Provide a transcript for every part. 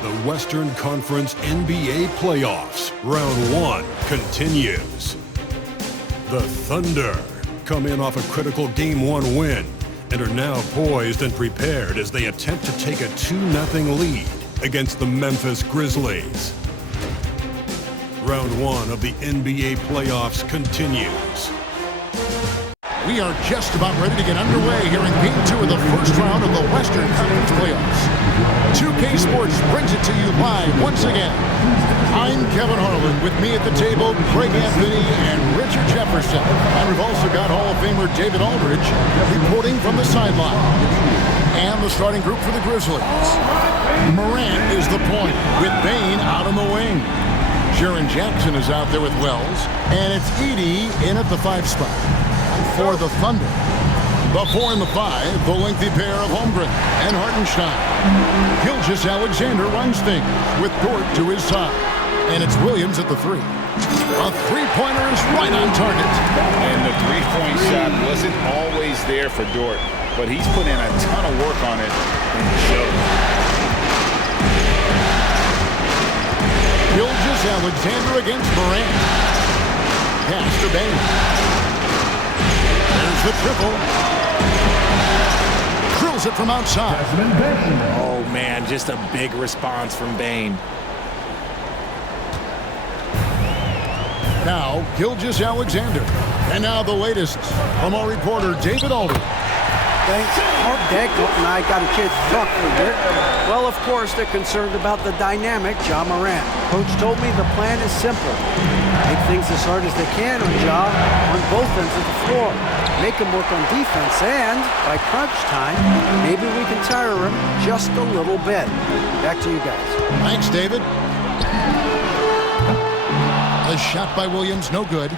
The Western Conference NBA Playoffs, Round 1 continues. The Thunder come in off a critical Game 1 win and are now poised and prepared as they attempt to take a 2-0 lead against the Memphis Grizzlies. Round 1 of the NBA Playoffs continues. We are just about ready to get underway here in Game 2 of the first round of the Western Conference Playoffs. 2K Sports brings it to you live once again. I'm Kevin Harlan. With me at the table, Craig Anthony and Richard Jefferson. And we've also got Hall of Famer David Aldridge reporting from the sideline. And the starting group for the Grizzlies. Morant is the point with Bane out on the wing. Jaren Jackson is out there with Wells. And it's Edey in at the 5 spot. For the Thunder. The 4 and the 5, the lengthy pair of Holmgren and Hartenstein. Gilgeous-Alexander runs things with Dort to his side. And it's Williams at the 3. A three-pointer is right on target. And the three-point shot wasn't always there for Dort, but he's put in a ton of work on it and it showed. Gilgeous-Alexander against Morant. Pass to Bane. The triple. Drills it from outside. Oh, man, just a big response from Bane. Now, Gilgeous-Alexander. And now the latest from our reporter, David Aldridge. Thanks. Mark Deck and I got a chance to talk for a bit. Well, of course, they're concerned about the dynamic Ja Morant. Coach told me the plan is simple. Make things as hard as they can on Ja on both ends of the floor. Make him work on defense, and by crunch time, maybe we can tire him just a little bit. Back to you guys. Thanks, David. A shot by Williams, no good.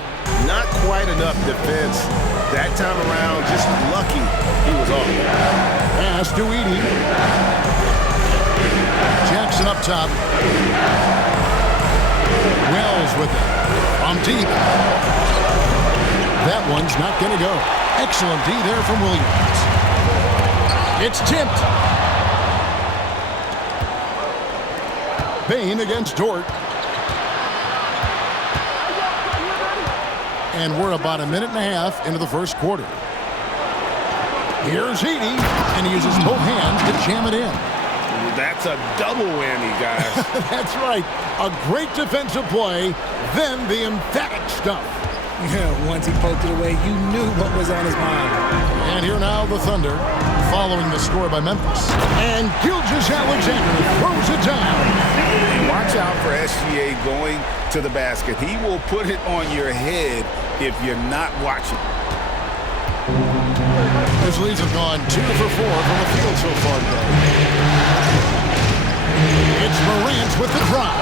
Not quite enough defense. That time around, just lucky he was off. Pass to Edey. Jackson up top. Wells with it. From deep. That one's not going to go. Excellent D there from Williams. It's tipped. Bane against Dort. And we're about a minute and a half into the first quarter. Here's Edey, and he uses both hands to jam it in. That's a double whammy, guys. That's right. A great defensive play, then the emphatic stuff. Yeah, once he poked it away, you knew what was on his mind. And here now the Thunder, following the score by Memphis. And Gilgeous-Alexander throws it down. Watch out for SGA going to the basket. He will put it on your head if you're not watching. Grizzlies have gone 2 for 4 from the field so far today. It's Morant with the drive.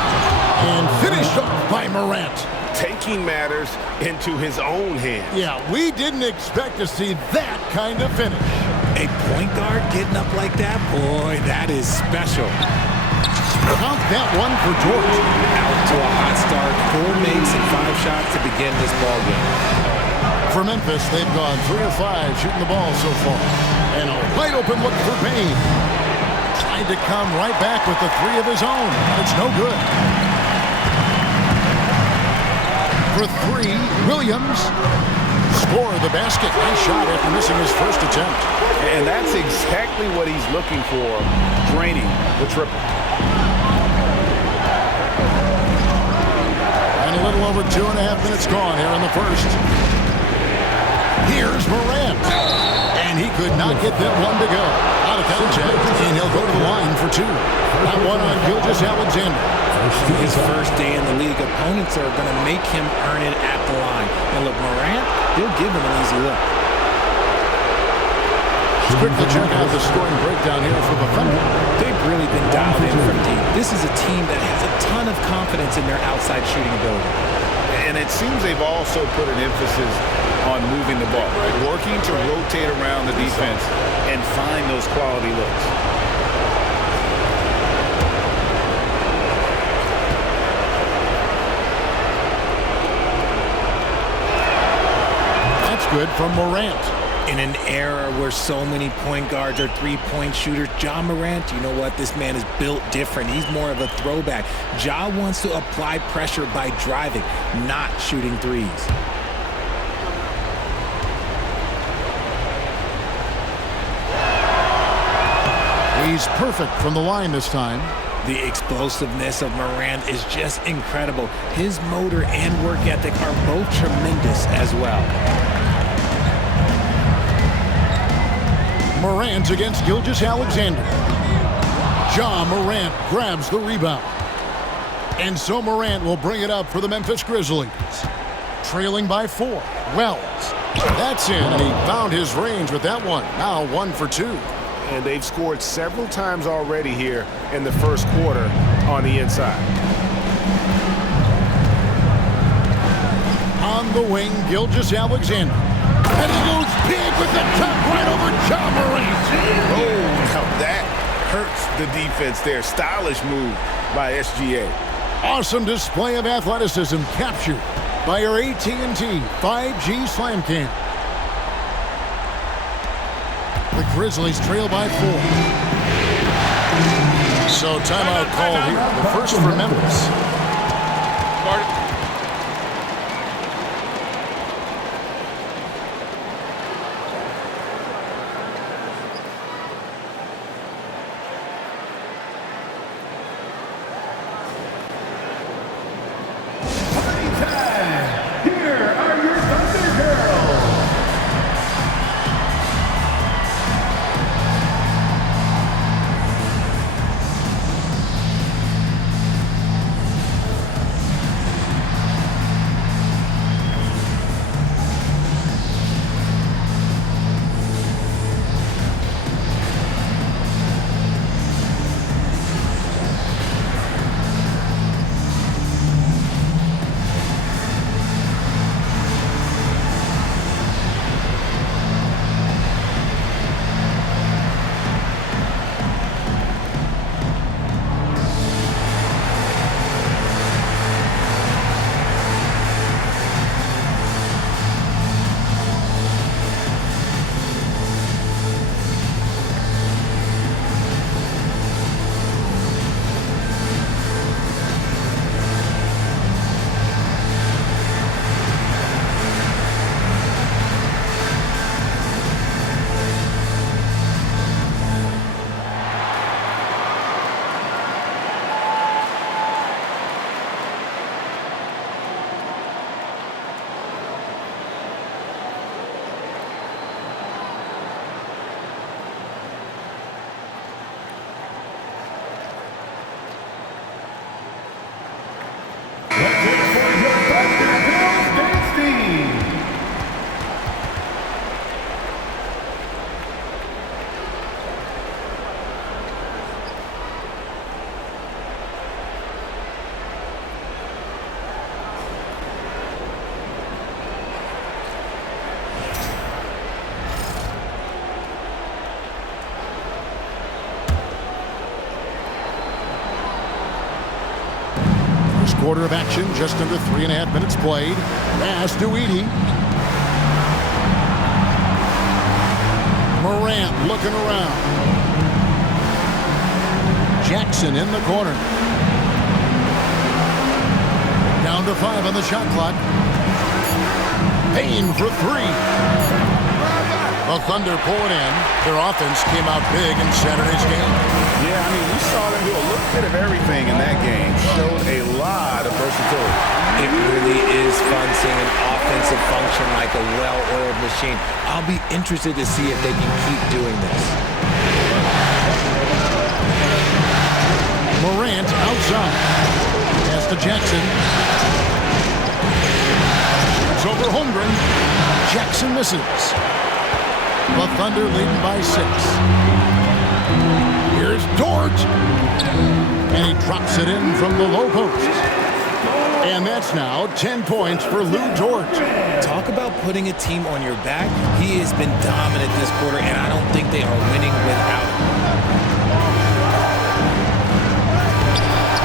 And finished off by Morant. Taking matters into his own hands. Yeah, we didn't expect to see that kind of finish. A point guard getting up like that? Boy, that is special. Count that one for Dort. Out to a hot start. 4 makes and 5 shots to begin this ball game. For Memphis, they've gone 3 of 5 shooting the ball so far. And a wide open look for Bane. Tried to come right back with the 3 of his own. It's no good. For 3, Williams. Score the basket. Nice shot after missing his first attempt. And that's exactly what he's looking for, draining the triple. And a little over 2.5 minutes gone here in the first. Here's Morant. And he could not get that one to go. Out of contact, and he'll go to the line for 2. That one on Gilgeous-Alexander. His first day in the league, opponents are going to make him earn it at the line. And look, Morant, he'll give him an easy look. Let's quickly check out the scoring breakdown here for the Thunder. They've really been dialed in from deep. This is a team that has a ton of confidence in their outside shooting ability. And it seems they've also put an emphasis on moving the ball, working to rotate around the defense and find those quality looks. Good from Morant. In an era where so many point guards are three-point shooters, Ja Morant, you know what? This man is built different. He's more of a throwback. Ja wants to apply pressure by driving, not shooting threes. He's perfect from the line this time. The explosiveness of Morant is just incredible. His motor and work ethic are both tremendous as well. Morant against Gilgeous-Alexander. Ja Morant grabs the rebound. And so Morant will bring it up for the Memphis Grizzlies. Trailing by 4. Wells. That's in, and he found his range with that one. Now 1 for 2. And they've scored several times already here in the first quarter on the inside. On the wing, Gilgeous-Alexander. And he goes big with the cut right over Ja Morant. Oh, now that hurts the defense there. Stylish move by SGA. Awesome display of athleticism captured by your AT&T 5G Slam Cam. The Grizzlies trail by 4. So timeout call here. The first for Memphis. Quarter of action, just under 3.5 minutes played. Pass to Edey. Morant looking around. Jackson in the corner. Down to 5 on the shot clock. Payne for 3. The Thunder pull it in. Their offense came out big in Saturday's game. Yeah, I mean, we saw them do a little bit of everything in that game. Showed a lot of versatility. It really is fun seeing an offensive function like a well-oiled machine. I'll be interested to see if they can keep doing this. Morant outside. Pass to Jackson. It's over Holmgren. Jackson misses. The Thunder leading by 6. Here's Dort. And he drops it in from the low post. And that's now 10 points for Lou Dort. Talk about putting a team on your back. He has been dominant this quarter, and I don't think they are winning without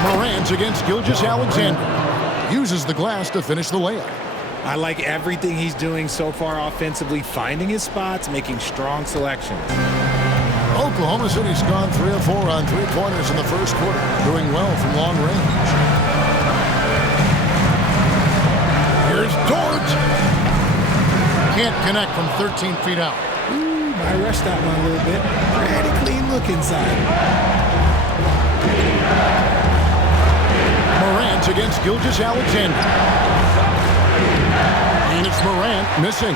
him. Morant against Gilgeous-Alexander. Uses the glass to finish the layup. I like everything he's doing so far offensively, finding his spots, making strong selections. Oklahoma City's gone 3 of 4 on three-pointers in the first quarter, doing well from long range. Here's Dort. Can't connect from 13 feet out. Ooh, I rushed that one a little bit. Pretty clean look inside. Morant against Gilgeous-Alexander. And it's Morant missing.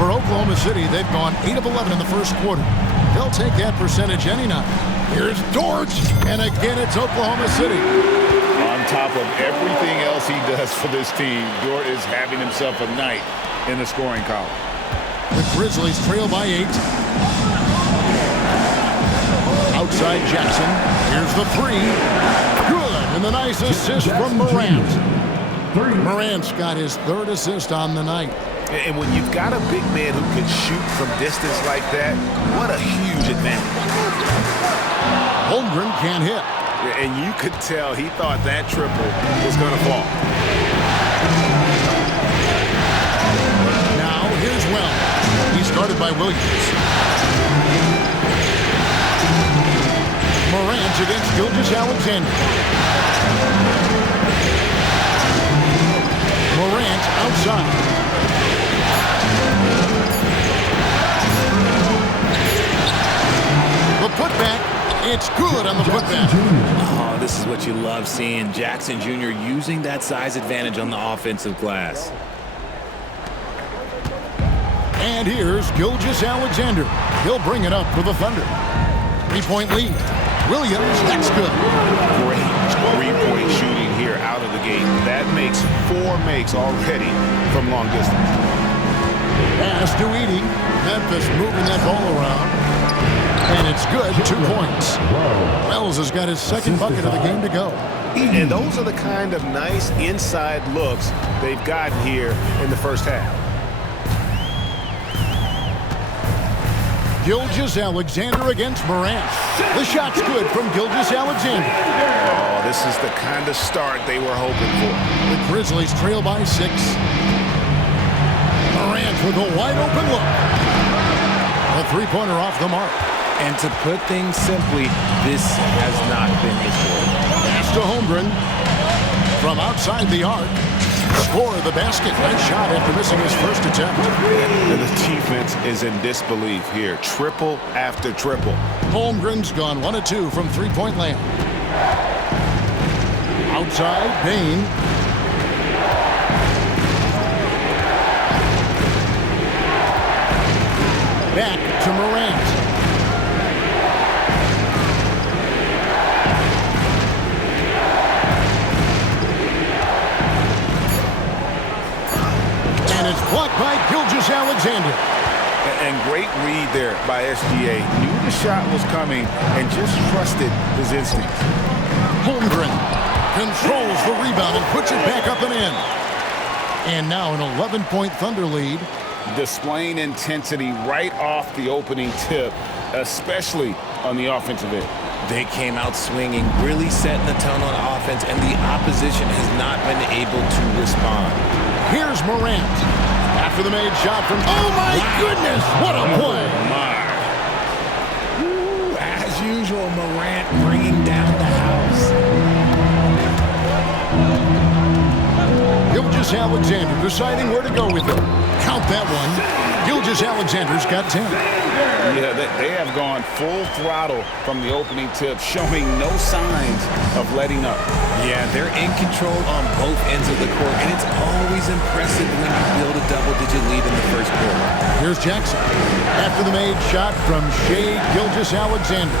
For Oklahoma City, they've gone 8 of 11 in the first quarter. They'll take that percentage any night. Here's Dort, and again it's Oklahoma City. On top of everything else he does for this team, Dort is having himself a night in the scoring column. The Grizzlies trail by 8. Outside Jackson. Here's the 3. Good, and the nice assist from Morant. Morant's got his 3rd assist on the night. And when you've got a big man who can shoot from distance like that, what a huge advantage. Holmgren can't hit. And you could tell he thought that triple was going to fall. Now here's Wells. He's guarded by Williams. Morant against Gilgeous-Alexander. Morant outside. The putback, it's good on the putback. Oh, this is what you love seeing. Jackson Jr. using that size advantage on the offensive glass. And here's Gilgeous-Alexander. He'll bring it up for the Thunder. 3-point lead. Williams, that's good. Great three-point shooting here out of the gate. That makes 4 makes already from long distance. Pass to Edey. Memphis moving that ball around. And it's good, 2 points. Wells has got his 2nd bucket of the game to go. And those are the kind of nice inside looks they've gotten here in the first half. Gilgeous-Alexander against Morant. The shot's good from Gilgeous-Alexander. Oh, this is the kind of start they were hoping for. The Grizzlies trail by 6. Morant with a wide-open look. A 3-pointer off the mark. And to put things simply, this has not been his work. Pass to Holmgren. From outside the arc. Score the basket. Nice shot after missing his first attempt. And the defense is in disbelief here. Triple after triple. Holmgren's gone 1 of 2 from 3-point land. Outside, Bain. Back to Morant. And it's blocked by Gilgeous-Alexander. And great read there by SGA. Knew the shot was coming and just trusted his instincts. Holmgren controls the rebound and puts it back up and in. And now an 11-point Thunder lead. Displaying intensity right off the opening tip, especially on the offensive end. They came out swinging, really setting the tone on offense, and the opposition has not been able to respond. Here's Morant. After the made shot from... Oh, my goodness! What a play! Ooh, as usual, Morant bringing down the house. Gilgeous-Alexander deciding where to go with it. Count that one. Gilgeous-Alexander's got 10. Yeah, they have gone full throttle from the opening tip, showing no signs of letting up. Yeah, they're in control on both ends of the court, and it's always impressive when you build a double-digit lead in the first quarter. Here's Jackson. After the made shot from Shai Gilgeous-Alexander.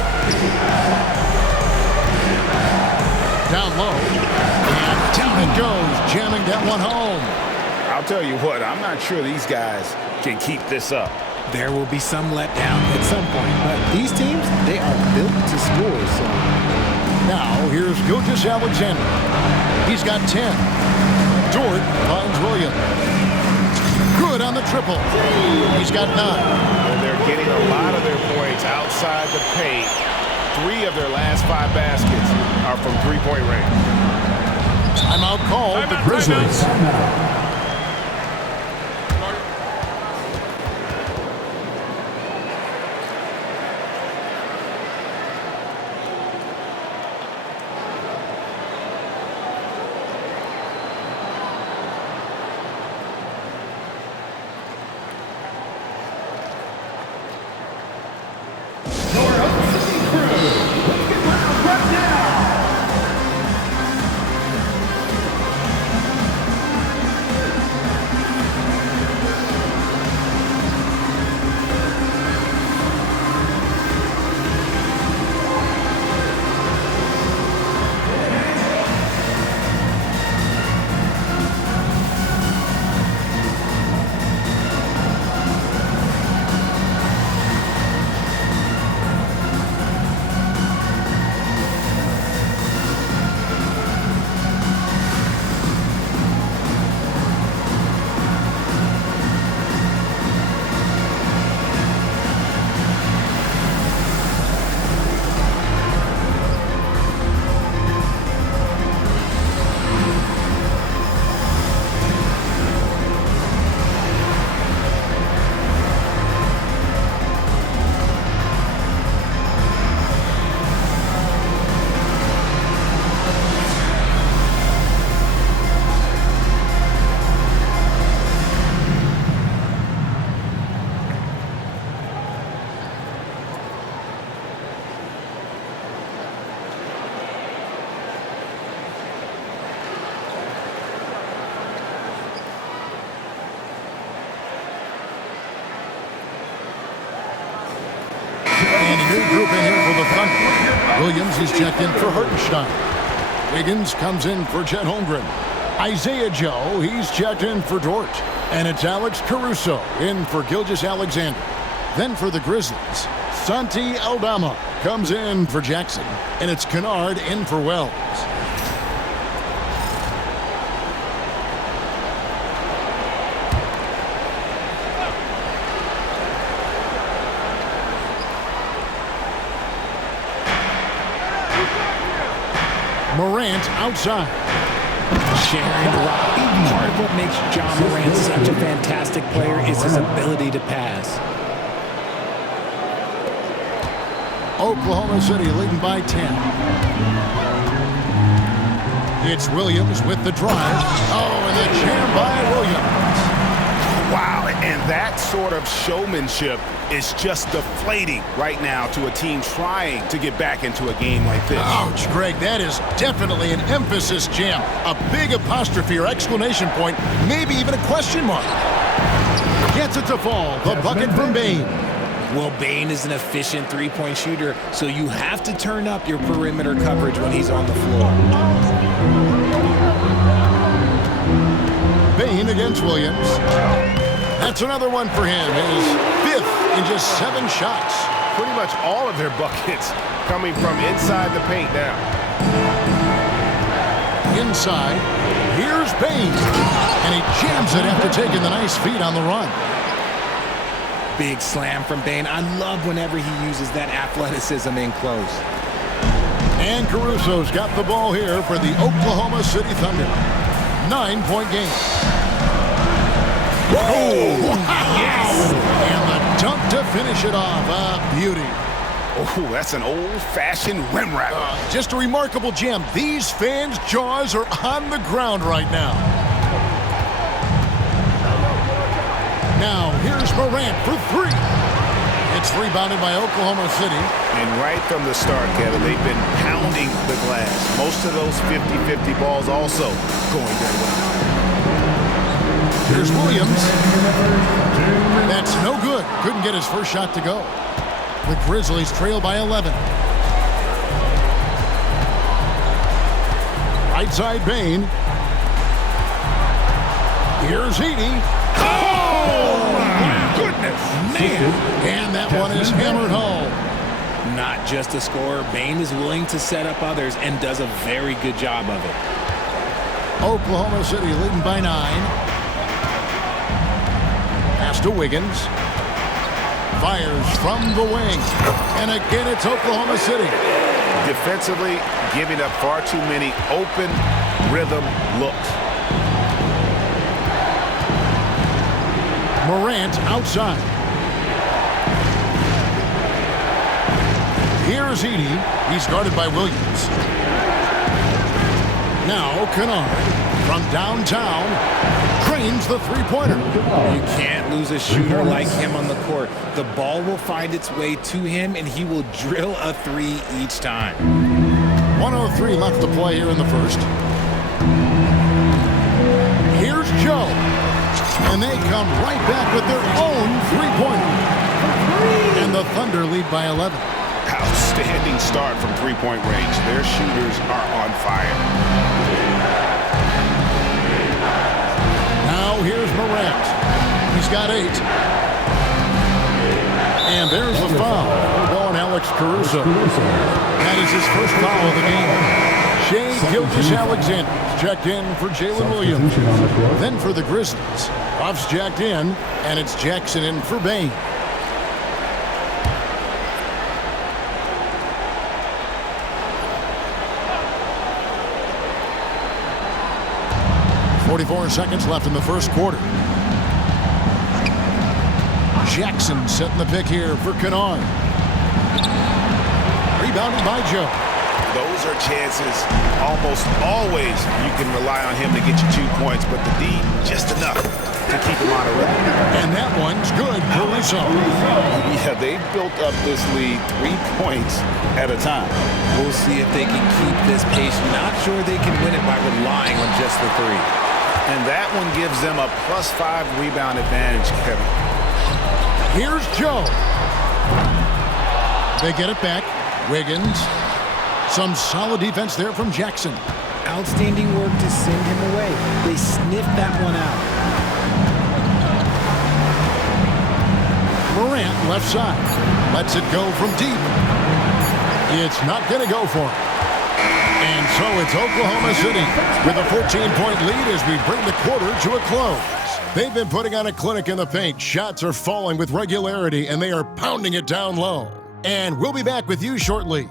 Down low. And down it goes, jamming that one home. I'll tell you what, I'm not sure these guys can keep this up. There will be some letdown at some point, but these teams, they are built to score. So now here's Gilgeous-Alexander. He's got 10. Dort finds Williams. Good on the triple. He's got 9. And they're getting a lot of their points outside the paint. 3 of their last 5 baskets are from 3-point range. Timeout called the Grizzlies. And a new group in here for the Thunder. Williams is checked in for Hartenstein. Wiggins comes in for Chet Holmgren. Isaiah Joe, he's checked in for Dort. And it's Alex Caruso in for Gilgeous-Alexander. Then for the Grizzlies, Santi Aldama comes in for Jackson. And it's Kennard in for Wells. Morant outside. Sharing the rock. Part of what makes John Morant such a fantastic player is his ability to pass. Oklahoma City leading by 10. It's Williams with the drive. Oh, and the jam by Williams. Wow, and that sort of showmanship is just deflating right now to a team trying to get back into a game like this. Ouch, Greg, that is definitely an emphasis jam. A big apostrophe or exclamation point, maybe even a question mark. Gets it to fall. The bucket from Bane. Well, Bane is an efficient three-point shooter, so you have to turn up your perimeter coverage when he's on the floor. Bane against Williams. That's another one for him. His fifth in just 7 shots. Pretty much all of their buckets coming from inside the paint now. Inside, here's Bane. And he jams it after taking the nice feed on the run. Big slam from Bane. I love whenever he uses that athleticism in close. And Caruso's got the ball here for the Oklahoma City Thunder. 9-point game. Oh, yes! And the dunk to finish it off. A beauty. Oh, that's an old-fashioned rim wrap. Just a remarkable jam. These fans' jaws are on the ground right now. Now, here's Morant for 3. It's rebounded by Oklahoma City. And right from the start, Kevin, they've been pounding the glass. Most of those 50-50 balls also going their way. Here's Williams. That's no good. Couldn't get his first shot to go. The Grizzlies trail by 11. Right side Bane. Here's Edey. Oh, my goodness. Man. And that one is hammered home. Not just a scorer, Bane is willing to set up others and does a very good job of it. Oklahoma City leading by 9. Pass to Wiggins. Fires from the wing. And again, it's Oklahoma City. Defensively, giving up far too many open rhythm looks. Morant outside. Here's Edey. He's guarded by Williams. Now Kennard from downtown drains the three-pointer. You can't lose a shooter like him on the court. The ball will find its way to him, and he will drill a three each time. 1:03 left to play here in the first. Here's Joe. And they come right back with their own three-pointer. And the Thunder lead by 11. Outstanding start from three-point range. Their shooters are on fire. Now here's Morant. He's got 8. And there's the foul. Going Alex Caruso. That is his first foul of the game. Shai Gilgeous-Alexander checked in for Jalen Williams. Then for the Grizzlies. Ruff's jacked in, and it's Jackson in for Bane. .44 seconds left in the first quarter. Jackson setting the pick here for Kennard. Rebounded by Joe. Those are chances almost always you can rely on him to get you 2 points, but the D, just enough to keep him on a rhythm. And that one's good for Caruso. Yeah, they've built up this lead 3 points at a time. We'll see if they can keep this pace. Not sure they can win it by relying on just the three. And that one gives them a +5 rebound advantage, Kevin. Here's Joe. They get it back. Wiggins. Some solid defense there from Jackson. Outstanding work to send him away. They sniffed that one out. Morant left side. Lets it go from deep. It's not going to go for him. And so it's Oklahoma City with a 14-point lead as we bring the quarter to a close. They've been putting on a clinic in the paint. Shots are falling with regularity, and they are pounding it down low. And we'll be back with you shortly.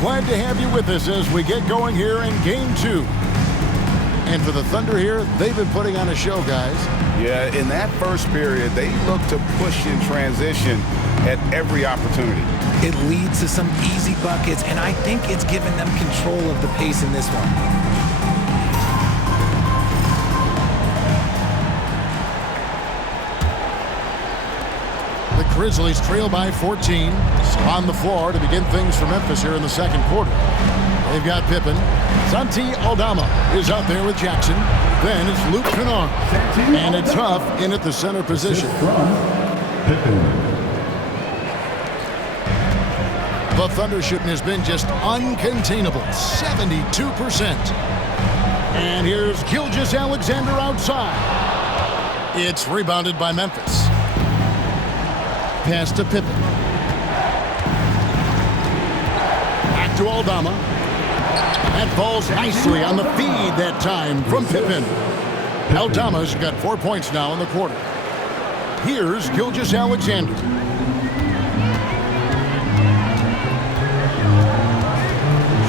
Glad to have you with us as we get going here in Game 2. And for the Thunder here, they've been putting on a show, guys. Yeah, in that first period, they look to push in transition at every opportunity. It leads to some easy buckets, and I think it's given them control of the pace in this one. Grizzlies trail by 14. On the floor to begin things for Memphis here in the second quarter. They've got Pippen. Santi Aldama is out there with Jackson. Then it's Luke Kennard. And it's Huff in at the center position. The Thunder shooting has been just uncontainable. 72%. And here's Gilgeous-Alexander outside. It's rebounded by Memphis. Pass to Pippen. Back to Aldama. That falls nicely on the feed that time from Pippen. Aldama's got 4 points now in the quarter. Here's Gilgeous-Alexander.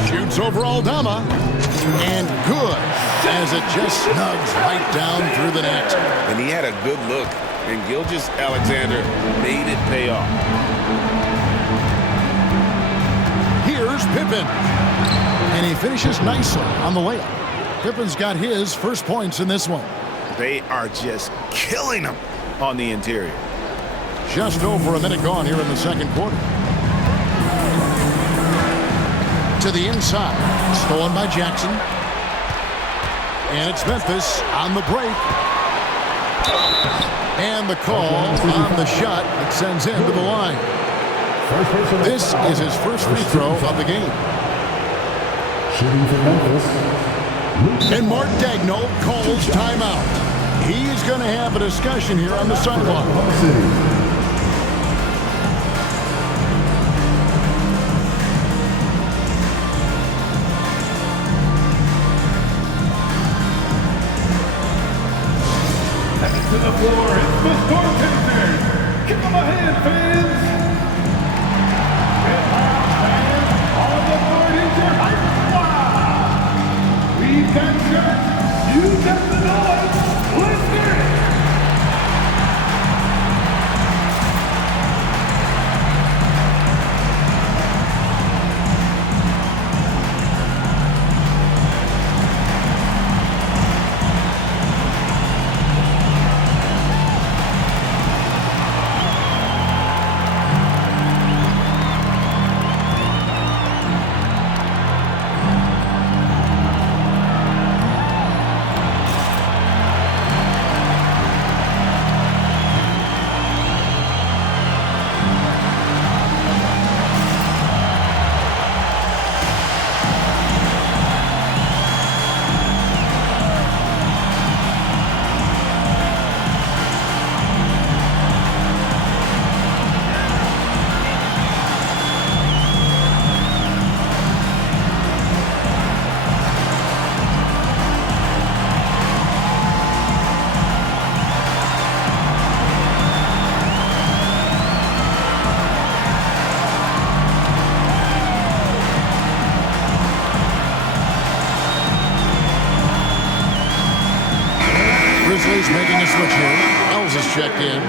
Shoots over Aldama. And good, as it just snugs right down through the net. And he had a good look. And Gilgeous-Alexander made it pay off. Here's Pippen. And he finishes nicely on the layup. Pippen's got his first points in this one. They are just killing them on the interior. Just over a minute gone here in the second quarter. To the inside. Stolen by Jackson. And it's Memphis on the break. And the call on the shot that sends him to the line. This is his first free throw of the game. Shooting for Memphis. And Mark Daigneault calls timeout. He's going to have a discussion here on the sideline. to the floor, it's the Storm Chasers. Give them a hand, fans. And now, fans, on the board is your hype squad. We've got shirts. You got the noise. Let's hear it. Grizzlies making a switch here. Wells is checked in.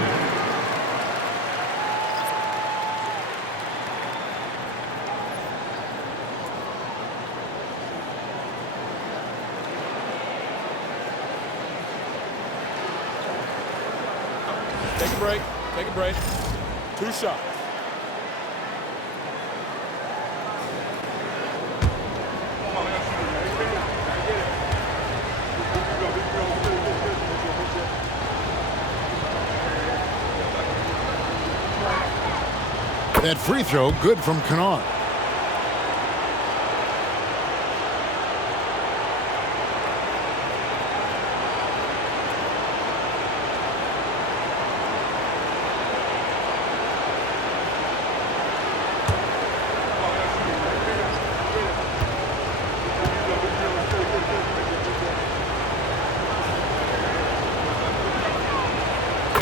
Take a break. Take a break. 2 shots. That free throw good from Kennard.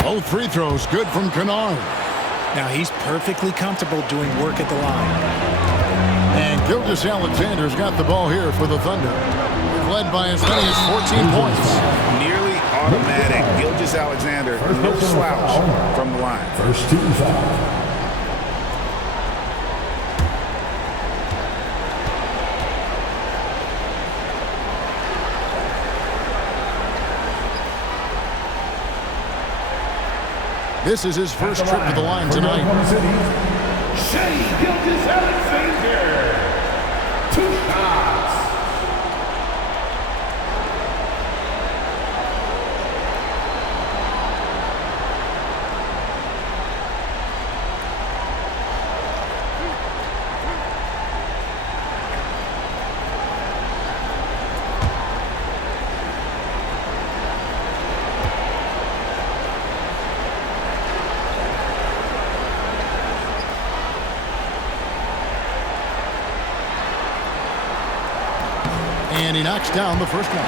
Both free throws good from Kennard. Now he's perfectly comfortable doing work at the line. And Gilgeous-Alexander's got the ball here for the Thunder. Led by as many as 14 points. Nearly automatic. Gilgeous-Alexander, no slouch from the line. First team foul. This is his first trip to the line tonight. Shea Gilgeous-Alexander. 2 shots. And he knocks down the first one.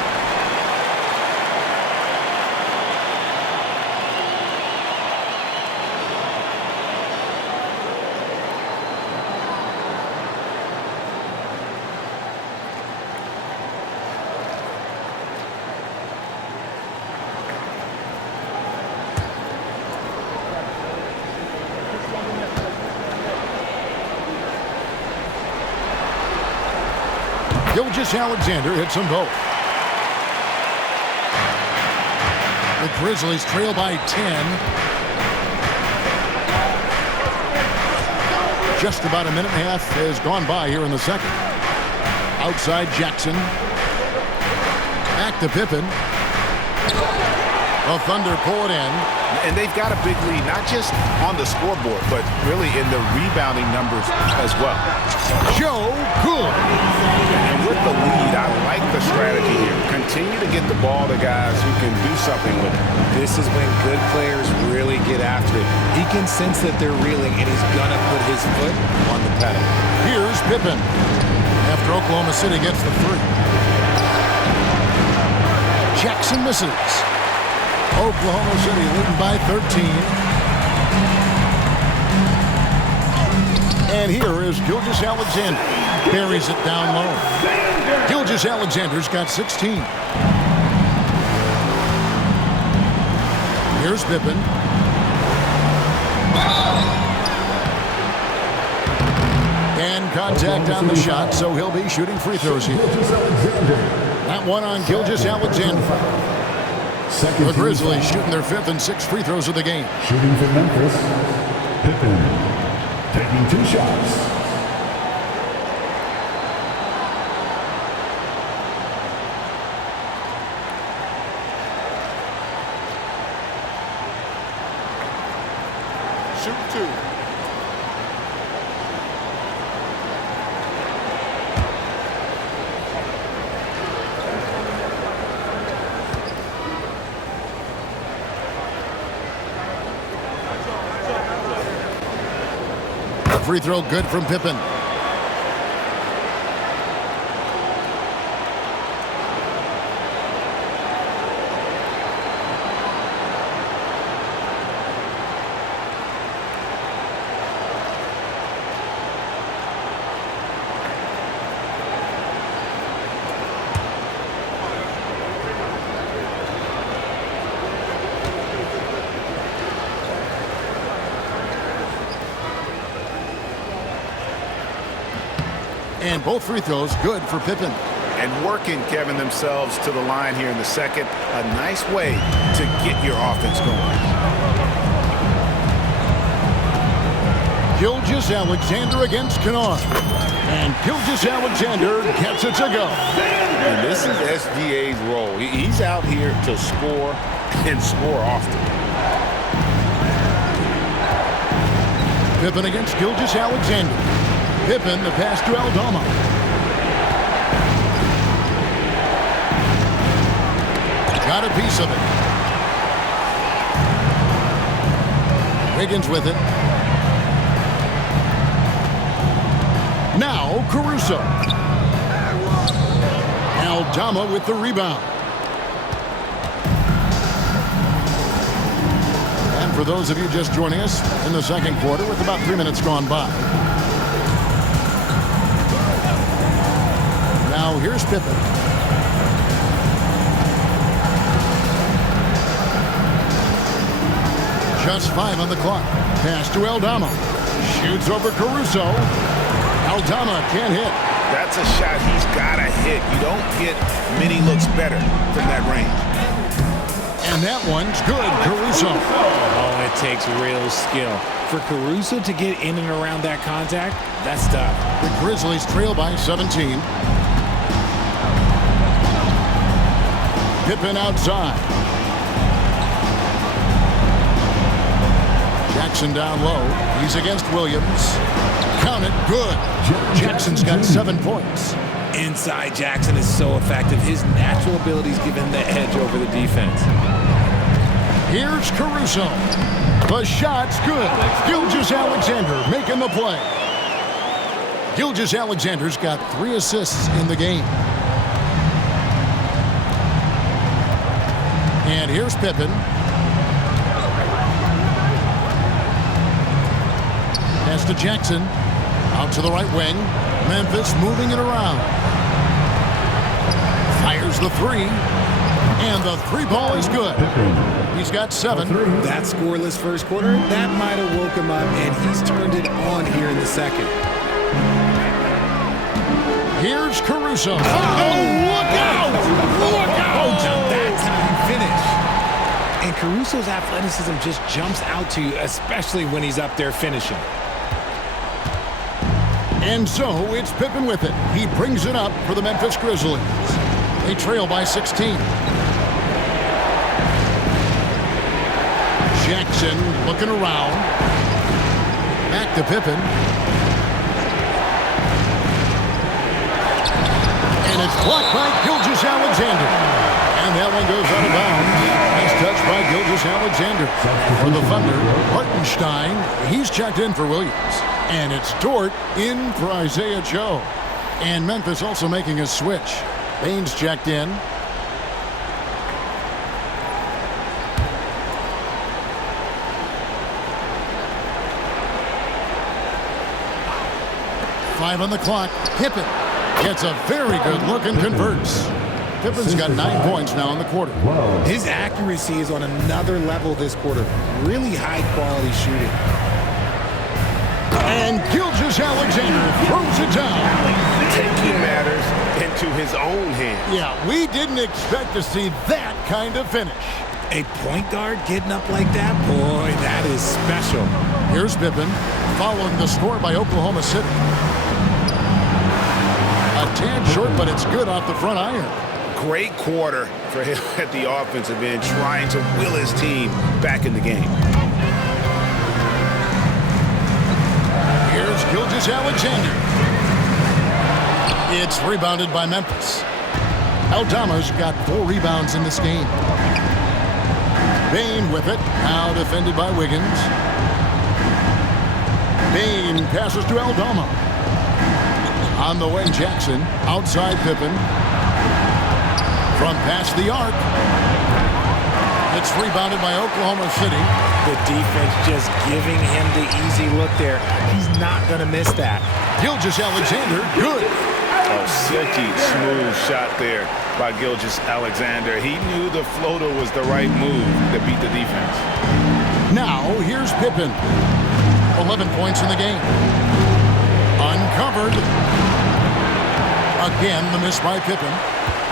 Gilgeous-Alexander hits them both. The Grizzlies trail by 10. Just about a minute and a half has gone by here in the second. Outside Jackson. Back to Pippen. The Thunder pull it in. And they've got a big lead, not just on the scoreboard, but really in the rebounding numbers as well. Joe Good. And with the lead, I like the strategy here. Continue to get the ball to guys who can do something with it. This is when good players really get after it. He can sense that they're reeling, and he's going to put his foot on the pedal. Here's Pippen. After Oklahoma City gets the 3. Jackson misses. Oklahoma City leading by 13. And here is Gilgeous-Alexander. Buries it down low. Gilgeous-Alexander's got 16. Here's Pippen. And contact on the shot, so he'll be shooting free throws here. That one on Gilgeous-Alexander. The Grizzlies shooting their 5th and 6th free throws of the game. Shooting for Memphis, Pippen, taking 2 shots. Shoot 2. Free throw good from Pippen. And both free throws good for Pippen. And working, Kevin, themselves to the line here in the second. A nice way to get your offense going. Gilgeous-Alexander against Kennard. And Gilgeous-Alexander gets it to go. And this is SGA's role. He's out here to score and score often. Pippen against Gilgeous-Alexander. Pippen, the pass to Aldama. Got a piece of it. Wiggins with it. Now Caruso. Aldama with the rebound. And for those of you just joining us in the second quarter with about 3 minutes gone by. Now here's Pippen. Just 5 on the clock. Pass to Aldama. Shoots over Caruso. Aldama can't hit. That's a shot he's got to hit. You don't get many looks better from that range. And that one's good, Caruso. Oh, it takes real skill. For Caruso to get in and around that contact, that's tough. The Grizzlies trail by 17. Pippen outside. Jackson down low. He's against Williams. Count it, good. Jackson's got 7 points. Inside Jackson is so effective. His natural abilities give him the edge over the defense. Here's Caruso. The shot's good. Gilgeous-Alexander making the play. Gilgeous-Alexander's got 3 assists in the game. And here's Pippen. Pass to Jackson. Out to the right wing. Memphis moving it around. Fires the 3. And the 3 ball is good. He's got 7. That scoreless first quarter, that might have woke him up, and he's turned it on here in the second. Here's Caruso. Oh, look out! Look out! Now that's how you finish. And Caruso's athleticism just jumps out to you, especially when he's up there finishing. And so it's Pippen with it. He brings it up for the Memphis Grizzlies. They trail by 16. Jackson looking around. Back to Pippen. And it's blocked by Gilgeous-Alexander. And that one goes out of bounds. Nice touch by Gilgeous-Alexander. For the Thunder, Hartenstein, he's checked in for Williams. And it's Dort in for Isaiah Joe. And Memphis also making a switch. Baines checked in. 5 on the clock. Pippen gets a very good look and converts. Pippen's got 9 points now in the quarter. His accuracy is on another level this quarter. Really high-quality shooting. And Gilgeous-Alexander throws it down. Taking matters into his own hands. Yeah, we didn't expect to see that kind of finish. A point guard getting up like that? Boy, that is special. Here's Pippen, following the score by Oklahoma City. A tad short, but it's good off the front iron. Great quarter for him at the offensive end, trying to will his team back in the game. Here's Gilgeous-Alexander. It's rebounded by Memphis. Aldama's got 4 rebounds in this game. Bain with it, now defended by Wiggins. Bain passes to Aldama. On the wing, Jackson, outside Pippen. From past the arc. It's rebounded by Oklahoma City. The defense just giving him the easy look there. He's not going to miss that. Gilgeous-Alexander, good. Oh, silky smooth shot there by Gilgeous-Alexander. He knew the floater was the right move to beat the defense. Now, here's Pippen. 11 points in the game. Uncovered. Again, the miss by Pippen.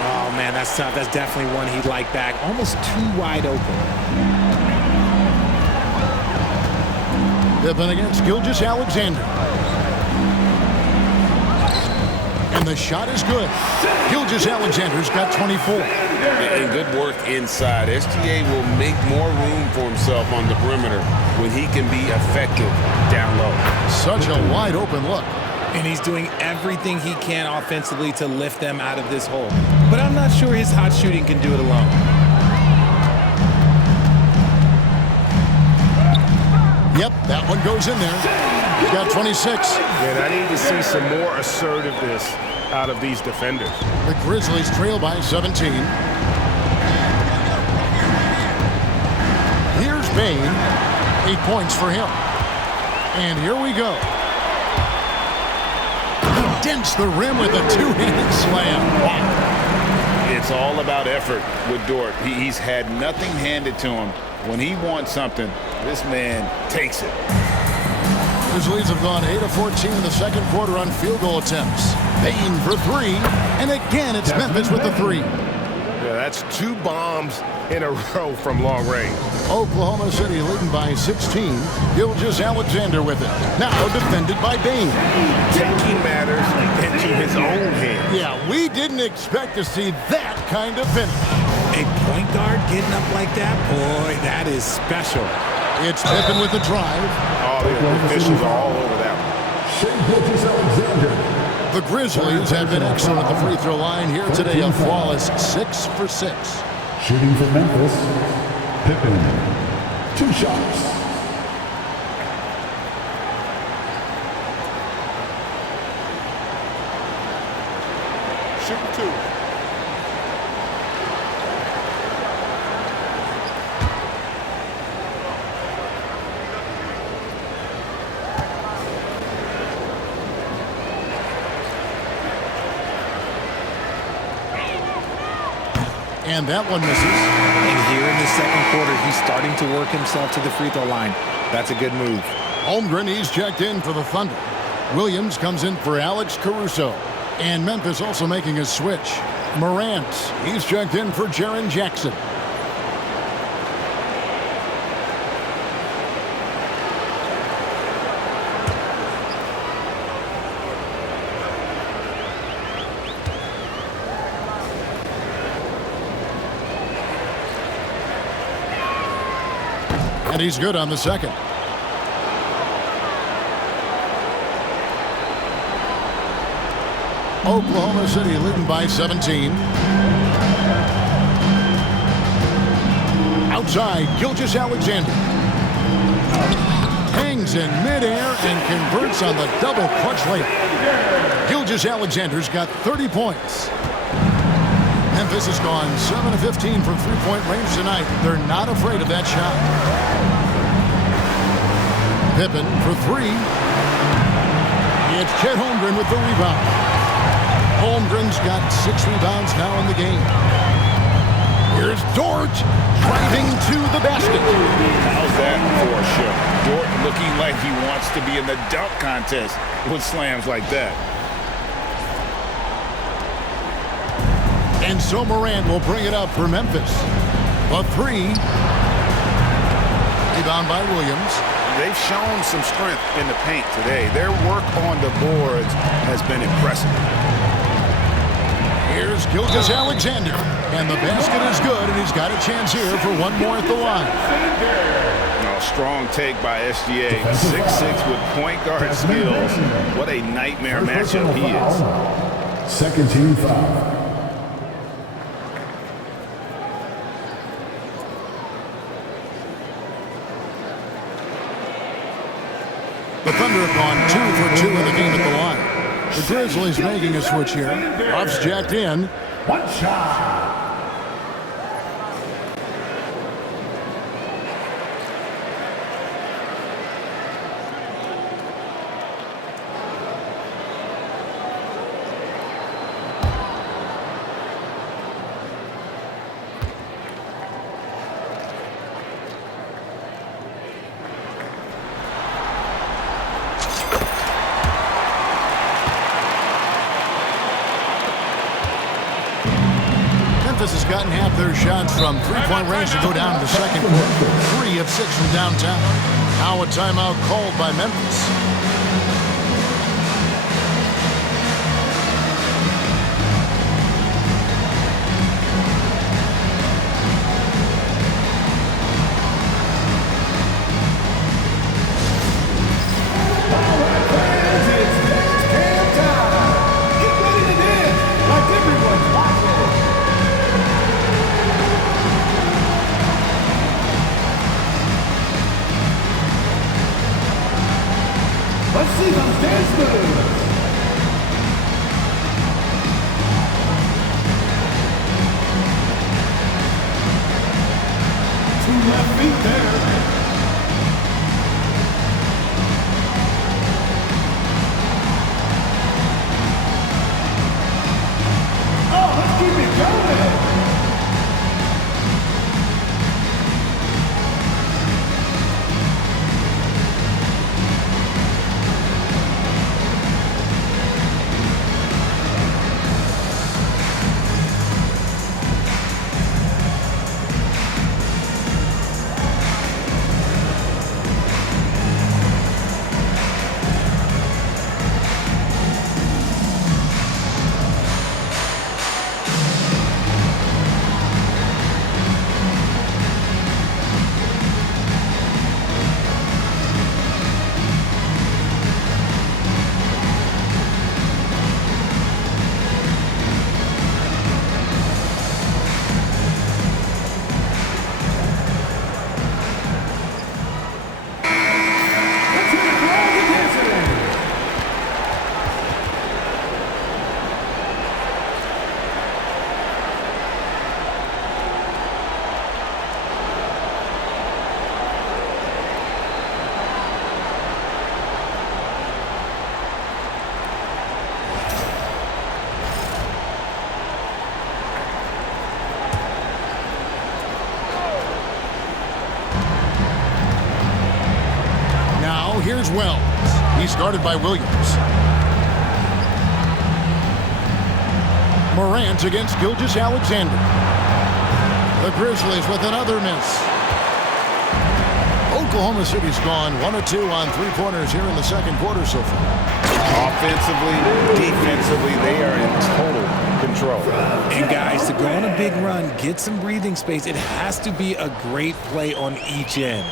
Oh, man, that's tough. That's definitely one he'd like back. Almost too wide open. Pippen against Gilgeous-Alexander. And the shot is good. Gilgeous-Alexander's got 24. And good work inside. SGA will make more room for himself on the perimeter when he can be effective down low. Such a wide open look. And he's doing everything he can offensively to lift them out of this hole. But I'm not sure his hot shooting can do it alone. Yep, that one goes in there. He's got 26. And I need to see some more assertiveness out of these defenders. The Grizzlies trail by 17. Here's Bain. 8 points for him. And here we go. Dents the rim with a 2-handed slam. Wow. It's all about effort with Dort. He's had nothing handed to him. When he wants something, this man takes it. Grizzlies have gone 8 of 14 in the second quarter on field goal attempts. Bain for 3, and again it's Memphis with the 3. Yeah, that's 2 bombs in a row from long range. Oklahoma City leading by 16. Gilgeous-Alexander with it. Now defended by Bain. Taking matters into his own hands. Yeah, we didn't expect to see that kind of finish. A point guard getting up like that? Boy, that is special. It's Pippen with the drive. Oh, the officials are all over that Gilgeous-Alexander. The Grizzlies have been excellent at the free throw line here today. A flawless 6 for 6. Shooting for Memphis, Pippen. 2 shots. Shoot 2. And that one misses. And here in the second quarter, he's starting to work himself to the free throw line. That's a good move. Holmgren, he's checked in for the Thunder. Williams comes in for Alex Caruso. And Memphis also making a switch. Morant, he's checked in for Jaren Jackson. And he's good on the second. Oklahoma City leading by 17. Outside, Gilgeous-Alexander. Hangs in midair and converts on the double clutch layup. Gilgeous-Alexander's got 30 points. Memphis has gone 7 of 15 from three-point range tonight. They're not afraid of that shot. Pippen for 3. It's Chet Holmgren with the rebound. Holmgren's got 6 rebounds now in the game. Here's Dort driving to the basket. How's that for a show? Dort looking like he wants to be in the dunk contest with slams like that. And so Morant will bring it up for Memphis. A 3. Rebound by Williams. They've shown some strength in the paint today. Their work on the boards has been impressive. Here's Gilgeous-Alexander. And the basket is good, and he's got a chance here for one more at the line. Strong take by SGA. 6'6" with point guard skills. What a nightmare matchup he is. Second team foul. The Thunder have gone 2 for 2 in the game at the line. The Grizzlies making a switch here. Buffs jacked in. One shot. Memphis has gotten half their shots from three-point range to go down in the second quarter. 3 of 6 from downtown. Now a timeout called by Memphis. Let's see those dance moves. Two left feet there. Oh, let's keep it going. Here's Wells. He's guarded by Williams. Morant against Gilgeous-Alexander. The Grizzlies with another miss. Oklahoma City's gone 1 of 2 on three-pointers here in the second quarter so far. Offensively, defensively, they are in total control. And guys, to go on a big run, get some breathing space, it has to be a great play on each end.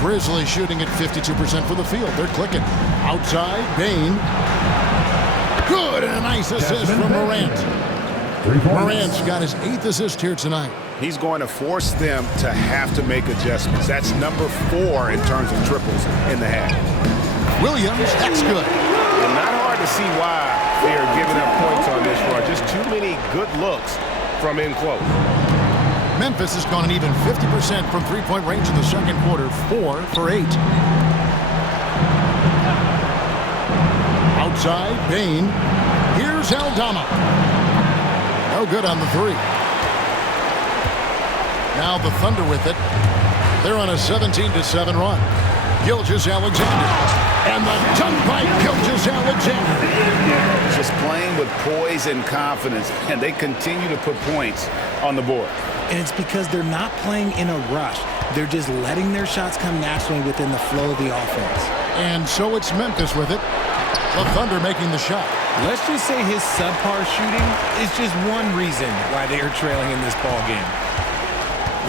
Grizzlies shooting at 52% for the field. They're clicking. Outside, Bain. Good, and a nice assist from Morant. Morant's got his 8th assist here tonight. He's going to force them to have to make adjustments. That's number 4 in terms of triples in the half. Williams, that's good. And not hard to see why they are giving up points on this run. Just too many good looks from in close. Memphis has gone an even 50% from three-point range in the second quarter, 4 for 8. outside. Bain. Here's Aldama. No good on the three. Now the Thunder with it. They're on a 17-7 run. Gilgeous-Alexander. And the dunk by Gilgeous-Alexander. Just playing with poise and confidence, and they continue to put points on the board. And it's because they're not playing in a rush. They're just letting their shots come naturally within the flow of the offense. And so it's Memphis with it. The Thunder making the shot. Let's just say his subpar shooting is just one reason why they are trailing in this ball game.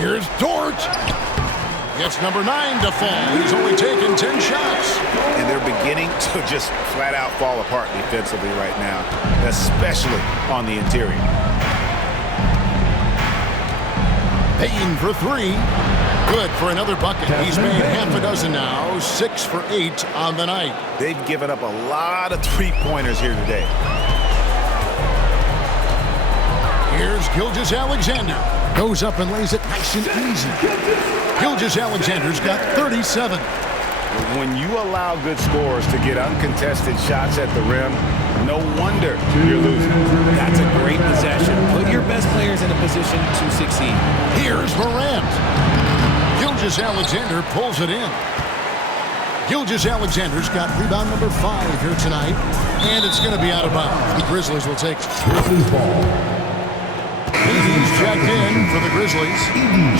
Here's Dort. Gets number 9 to fall. He's only taken 10 shots. And they're beginning to just flat out fall apart defensively right now, especially on the interior. Payton for 3. Good for another bucket. He's made half a dozen now. 6 for 8 on the night. They've given up a lot of three-pointers here today. Here's Gilgeous-Alexander. Goes up and lays it nice and easy. Gilgeous-Alexander's got 37. When you allow good scorers to get uncontested shots at the rim, no wonder you're losing. That's a great possession. Put your best players in a position to succeed. Here's Morant. Gilgeous-Alexander pulls it in. Gilgeous-Alexander's got rebound number 5 here tonight, and it's going to be out of bounds. The Grizzlies will take Grizzlies ball. He's checked in for the Grizzlies.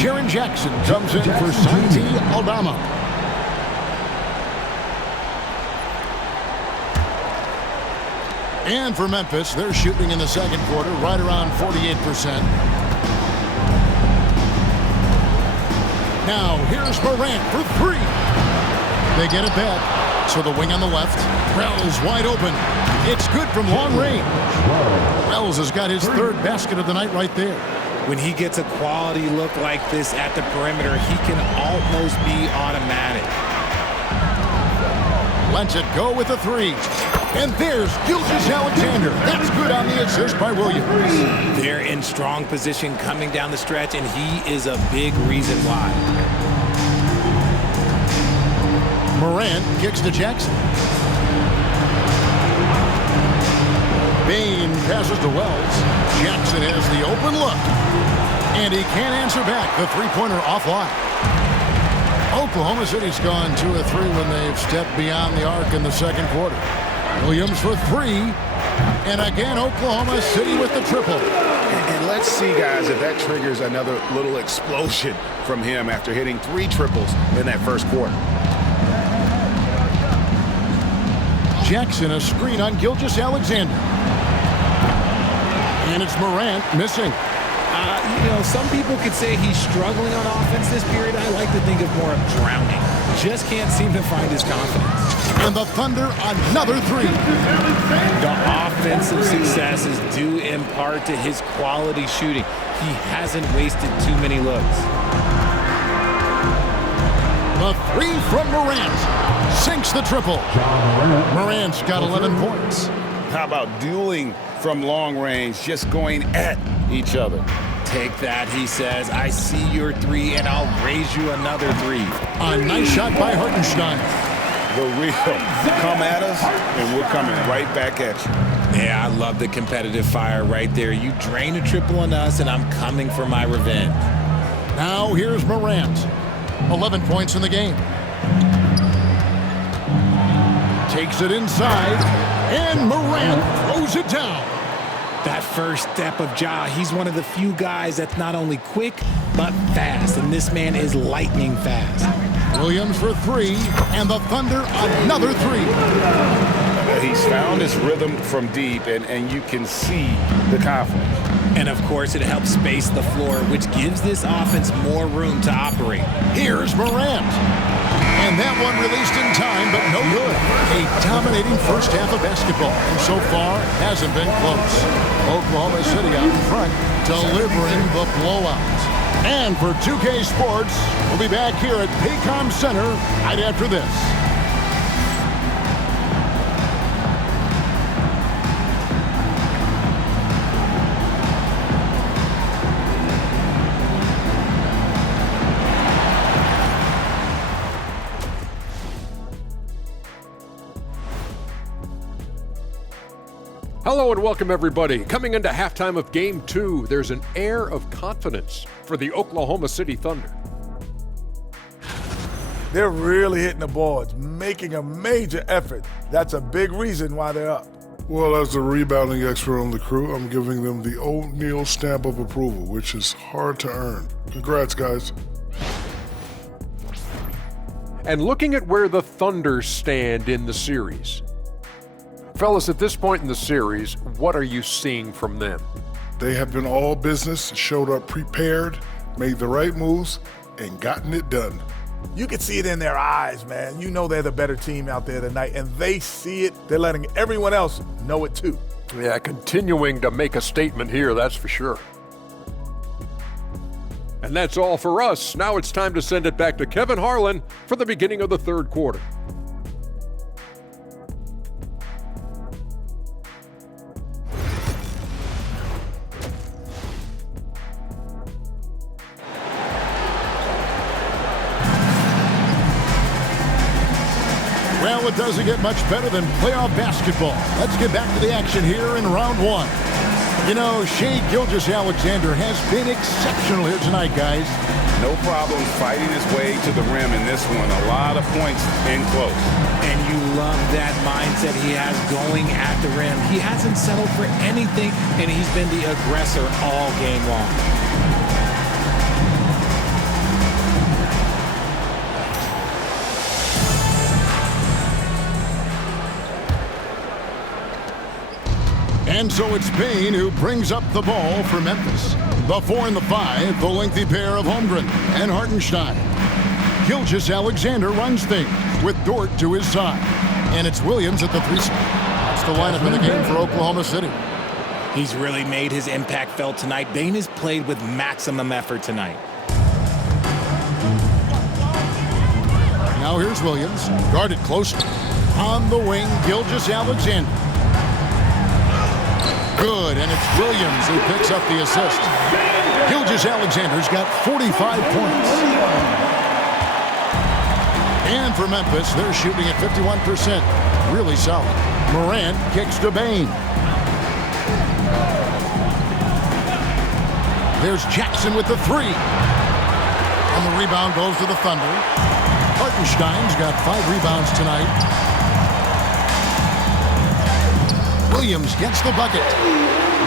Jaren Jackson comes in for Santi Aldama. And for Memphis, they're shooting in the second quarter right around 48%. Now, here's Morant for 3. They get it back. So the wing on the left. Wells wide open. It's good from long range. Wells has got his 3rd basket of the night right there. When he gets a quality look like this at the perimeter, he can almost be automatic. Lets it go with a 3. And there's Gilgeous-Alexander. That's good on the assist by Williams. They're in strong position coming down the stretch, and he is a big reason why. Morant kicks to Jackson. Bain passes to Wells. Jackson has the open look. And he can't answer back. The three-pointer offline. Oklahoma City's gone 2 of 3 when they've stepped beyond the arc in the second quarter. Williams for 3. And again, Oklahoma City with the triple. And let's see, guys, if that triggers another little explosion from him after hitting 3 triples in that first quarter. Jackson, a screen on Gilgeous-Alexander. And it's Morant missing. You know, some people could say he's struggling on offense this period. I like to think of more of drowning. Just can't seem to find his confidence. And the Thunder, another 3. The offensive success is due in part to his quality shooting. He hasn't wasted too many looks. The 3 from Morant sinks the triple. Morant's got 11 points. How about dueling from long range, just going at each other? Take that, he says. I see your 3, and I'll raise you another 3. A nice shot by Hartenstein. The real come at us, and we're coming right back at you. Yeah, I love the competitive fire right there. You drain a triple on us, and I'm coming for my revenge. Now here's Morant. 11 points in the game. Takes it inside, and Morant throws it down. That first step of Ja, he's one of the few guys that's not only quick, but fast. And this man is lightning fast. Williams for 3, and the Thunder another 3. He's found his rhythm from deep, and you can see the confidence. And, of course, it helps space the floor, which gives this offense more room to operate. Here's Morant. And that one released in time, but no good. A dominating first half of basketball, and so far hasn't been close. Oklahoma City out in front, delivering the blowout. And for 2K Sports, we'll be back here at Paycom Center right after this. Hello and welcome, everybody. Coming into halftime of Game 2, there's an air of confidence for the Oklahoma City Thunder. They're really hitting the boards, making a major effort. That's a big reason why they're up. Well, as the rebounding expert on the crew, I'm giving them the O'Neal stamp of approval, which is hard to earn. Congrats, guys. And looking at where the Thunder stand in the series. Fellas, at this point in the series, what are you seeing from them? They have been all business, showed up prepared, made the right moves, and gotten it done. You can see it in their eyes, man. You know they're the better team out there tonight, and they see it. They're letting everyone else know it too. Yeah, continuing to make a statement here, that's for sure. And that's all for us. Now it's time to send it back to Kevin Harlan for the beginning of the third quarter. Well, it doesn't get much better than playoff basketball. Let's get back to the action here in round one. You know, Shai Gilgeous-Alexander has been exceptional here tonight, guys. No problem fighting his way to the rim in this one. A lot of points in close. And you love that mindset he has going at the rim. He hasn't settled for anything, and he's been the aggressor all game long. And so it's Bane who brings up the ball for Memphis. The 4 and the 5, the lengthy pair of Holmgren and Hartenstein. Gilgeous-Alexander runs things with Dort to his side. And it's Williams at the 3 spot. That's the lineup in the game for Oklahoma City. He's really made his impact felt tonight. Bane has played with maximum effort tonight. Now here's Williams, guarded closely. On the wing, Gilgeous-Alexander. Good, and it's Williams who picks up the assist. Gilgeous-Alexander's got 45 points. And for Memphis, they're shooting at 51%. Really solid. Morant kicks to Bane. There's Jackson with the 3. And the rebound goes to the Thunder. Hartenstein's got 5 rebounds tonight. Williams gets the bucket.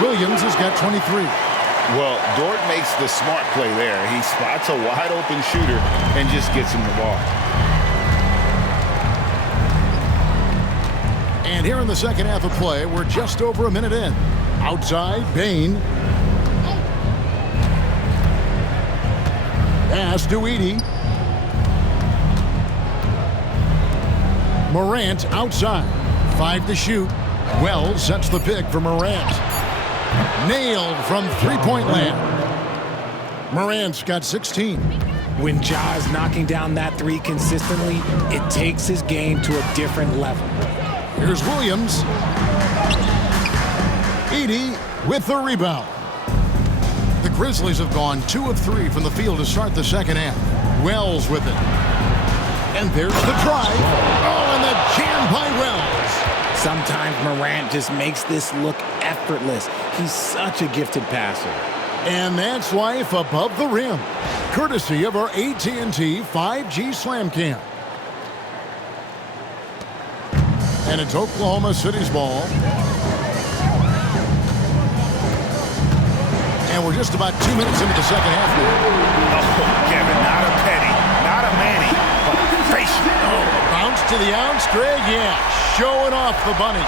Williams has got 23. Well, Dort makes the smart play there. He spots a wide open shooter and just gets him the ball. And here in the second half of play, we're just over a minute in. Outside, Bane. Pass to Edey. Morant outside. 5 to shoot. Wells sets the pick for Morant. Nailed from three-point land. Morant's got 16. When Ja is knocking down that 3 consistently, it takes his game to a different level. Here's Williams. Edey with the rebound. The Grizzlies have gone 2 of 3 from the field to start the second half. Wells with it. And there's the drive. Oh, and the jam by Wells. Sometimes Morant just makes this look effortless. He's such a gifted passer. And that's life above the rim, courtesy of our AT&T 5G Slam Cam. And it's Oklahoma City's ball. And we're just about 2 minutes into the second half now. Oh, Kevin, not a penny, not a Manny, but patient. Oh, bounce to the ounce, Greg, yeah. Showing off the bunnies.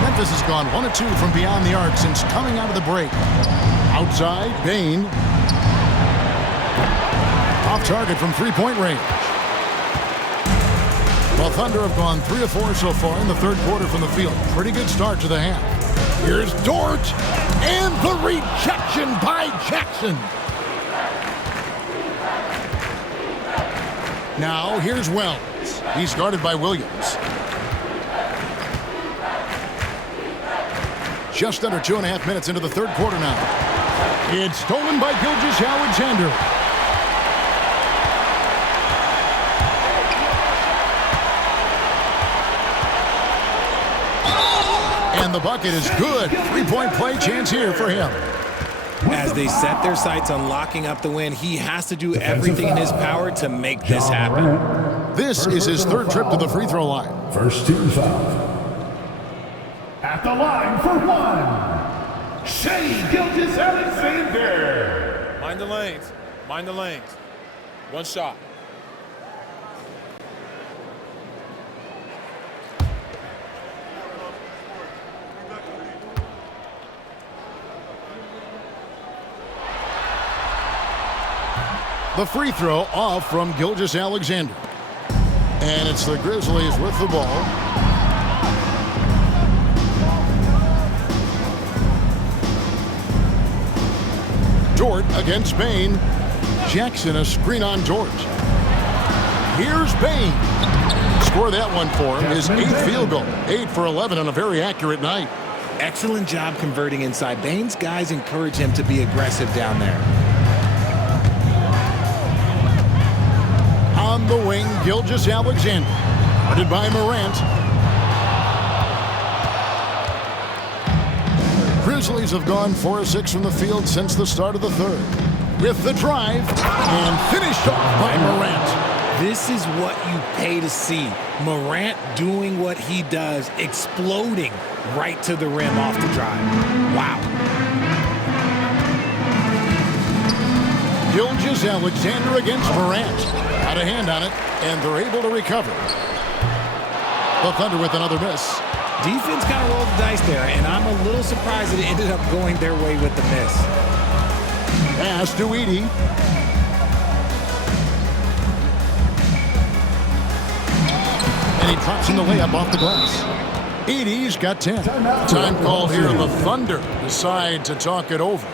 Memphis has gone 1 of 2 from beyond the arc since coming out of the break. Outside, Bane. Off target from three-point range. Well, Thunder have gone 3 of 4 so far in the third quarter from the field. Pretty good start to the half. Here's Dort. And the rejection by Jackson. Now, here's Wells. He's guarded by Williams. Just under 2.5 minutes into the third quarter now. It's stolen by Gilgeous-Alexander. And the bucket is good. Three-point play chance here for him. As they set their sights on locking up the win, he has to do everything in his power to make this happen. This is his third trip to the free throw line. First team foul. At the line for one, Shea Gilgeous-Alexander. Mind the lanes. Mind the lanes. One shot. The free throw off from Gilgeous-Alexander. And it's the Grizzlies with the ball. Dort against Bain. Jackson a screen on George. Here's Bain. Score that one for him. His 8th field goal. 8 for 11 on a very accurate night. Excellent job converting inside. Bain's guys encourage him to be aggressive down there. On the wing, Gilgeous-Alexander. Guarded by Morant. Grizzlies have gone 4 of 6 from the field since the start of the third. With the drive, and finished off by Morant. This is what you pay to see. Morant doing what he does, exploding right to the rim off the drive. Wow. Gilgeous-Alexander against Morant. Got a hand on it, and they're able to recover. The Thunder with another miss. Defense kind of rolled the dice there, and I'm a little surprised that it ended up going their way with the miss. Pass to Edey. And he drops in the layup off the glass. Edey's got 10. Time call here. The Thunder decide to talk it over.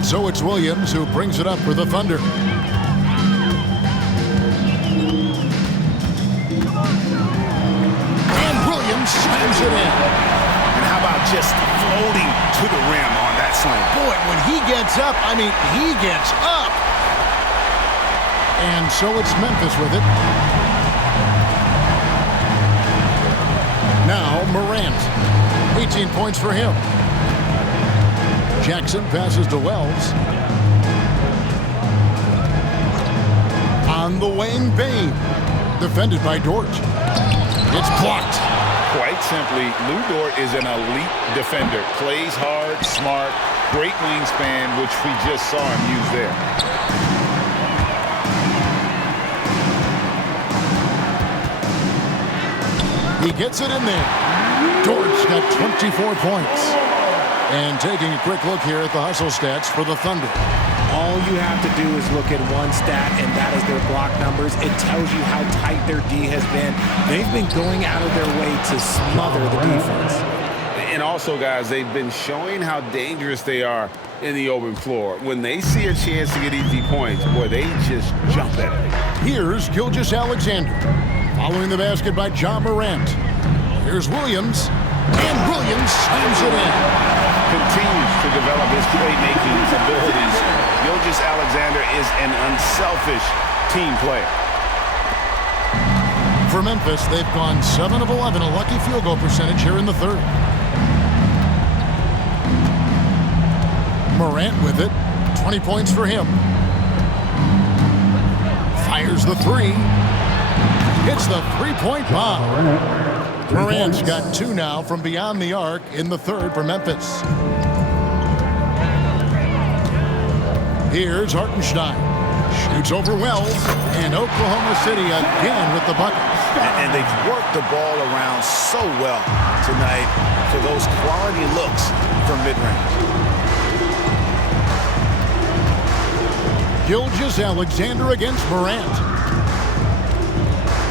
And so it's Williams who brings it up for the Thunder. And Williams slams it in. And how about just floating to the rim on that slam? Boy, when he gets up, I mean, he gets up. And so it's Memphis with it. Now Morant. 18 points for him. Jackson passes to Wells. On the wing, Bain. Defended by Dort. It's blocked. Quite simply, Lou Dort is an elite defender. Plays hard, smart, great wingspan, which we just saw him use there. He gets it in there. Dort's got 24 points. And taking a quick look here at the hustle stats for the Thunder. All you have to do is look at one stat, and that is their block numbers. It tells you how tight their D has been. They've been going out of their way to smother the defense. And also, guys, they've been showing how dangerous they are in the open floor. When they see a chance to get easy points, boy, they just jump at it. Here's Gilgeous-Alexander. Following the basket by Ja Morant. Here's Williams. And Williams slams it in. Continues to develop his playmaking abilities. Gilgeous-Alexander is an unselfish team player. For Memphis, they've gone 7 of 11, a lucky field goal percentage here in the third. Morant with it. 20 points for him. Fires the three. Hits the three-point bomb. Morant's got 2 now from beyond the arc in the third for Memphis. Here's Hartenstein. Shoots over Wells. And Oklahoma City again with the buckets. And they've worked the ball around so well tonight for those quality looks from mid-range. Gilgeous-Alexander against Morant.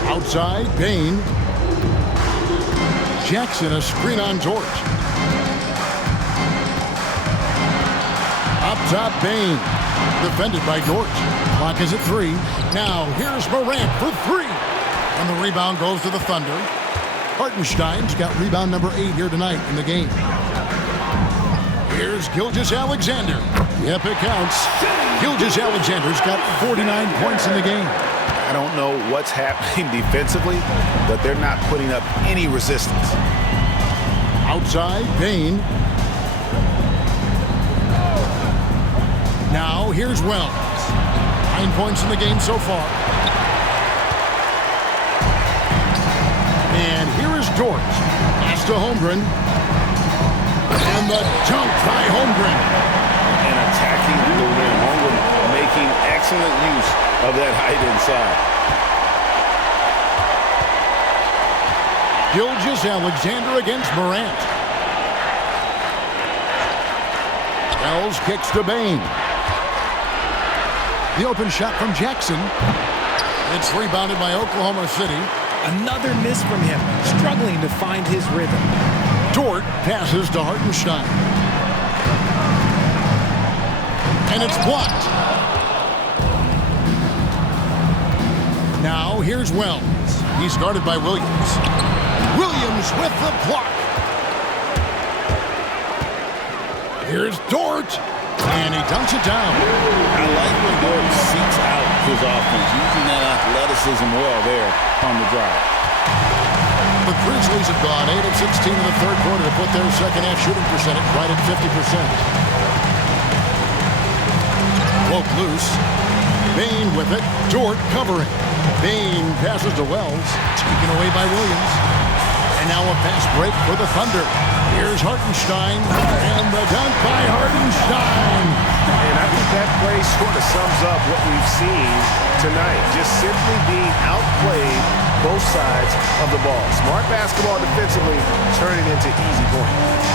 Outside, Bane. Jackson, a screen on George. Up top, Bane. Defended by George. Clock is at 3. Now, here's Morant for 3. And the rebound goes to the Thunder. Hartenstein's got rebound number 8 here tonight in the game. Here's Gilgeous-Alexander. Yep, it counts. Gilgeous-Alexander's got 49 points in the game. I don't know what's happening defensively, but they're not putting up any resistance. Outside, Bane. Now, here's Wells. 9 points in the game so far. And here is Dort. Pass to Holmgren. And the dunk by Holmgren. And attacking the rim. Holmgren making excellent use of that height inside. Gilgeous-Alexander against Morant. Wells kicks to Bane. The open shot from Jackson. It's rebounded by Oklahoma City. Another miss from him, struggling to find his rhythm. Dort passes to Hartenstein. And it's blocked. Now here's Wells. He's guarded by Williams. Williams with the block. Here's Dort. And he dunks it down. I like when Dort seeks out his offense, using that athleticism well there on the drive. The Grizzlies have gone 8 of 16 in the third quarter to put their second half shooting percentage right at 50%. Woke loose. Bane with it. Dort covering. Bane passes to Wells. Taken away by Williams. And now a fast break for the Thunder. Here's Hartenstein. And the dunk by Hartenstein. And I think that play sort of sums up what we've seen tonight. Just simply being outplayed both sides of the ball. Smart basketball defensively, turning into easy points.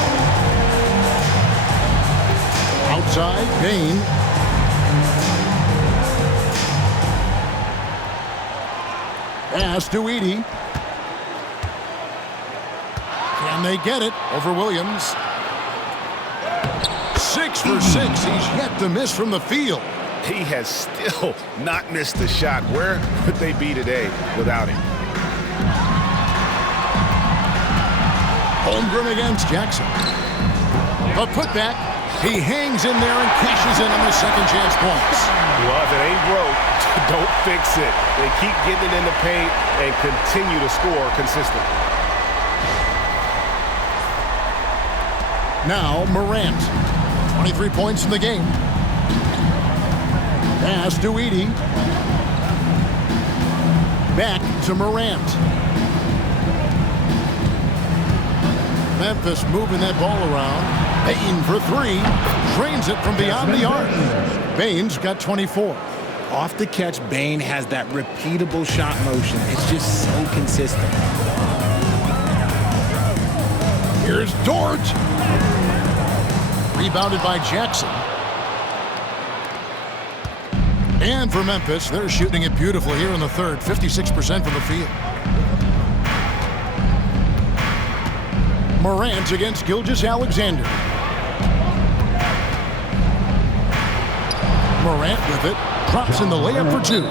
Outside, Bane. Pass to Edey. Can they get it over Williams? 6 for 6. He's yet to miss from the field. He has still not missed a shot. Where would they be today without him? Holmgren against Jackson. A putback. He hangs in there and cashes in on the second chance points. Well, if it ain't broke, don't fix it. They keep getting it in the paint and continue to score consistently. Now Morant. 23 points in the game. Pass to Edey. Back to Morant. Memphis moving that ball around. Bane for 3. Drains it from beyond the arc. Bane's got 24. Off the catch, Bane has that repeatable shot motion. It's just so consistent. Here's Dort. Rebounded by Jackson. And for Memphis, they're shooting it beautifully here in the third, 56% from the field. Morant against Gilgeous-Alexander. Morant with it, drops in the layup for two.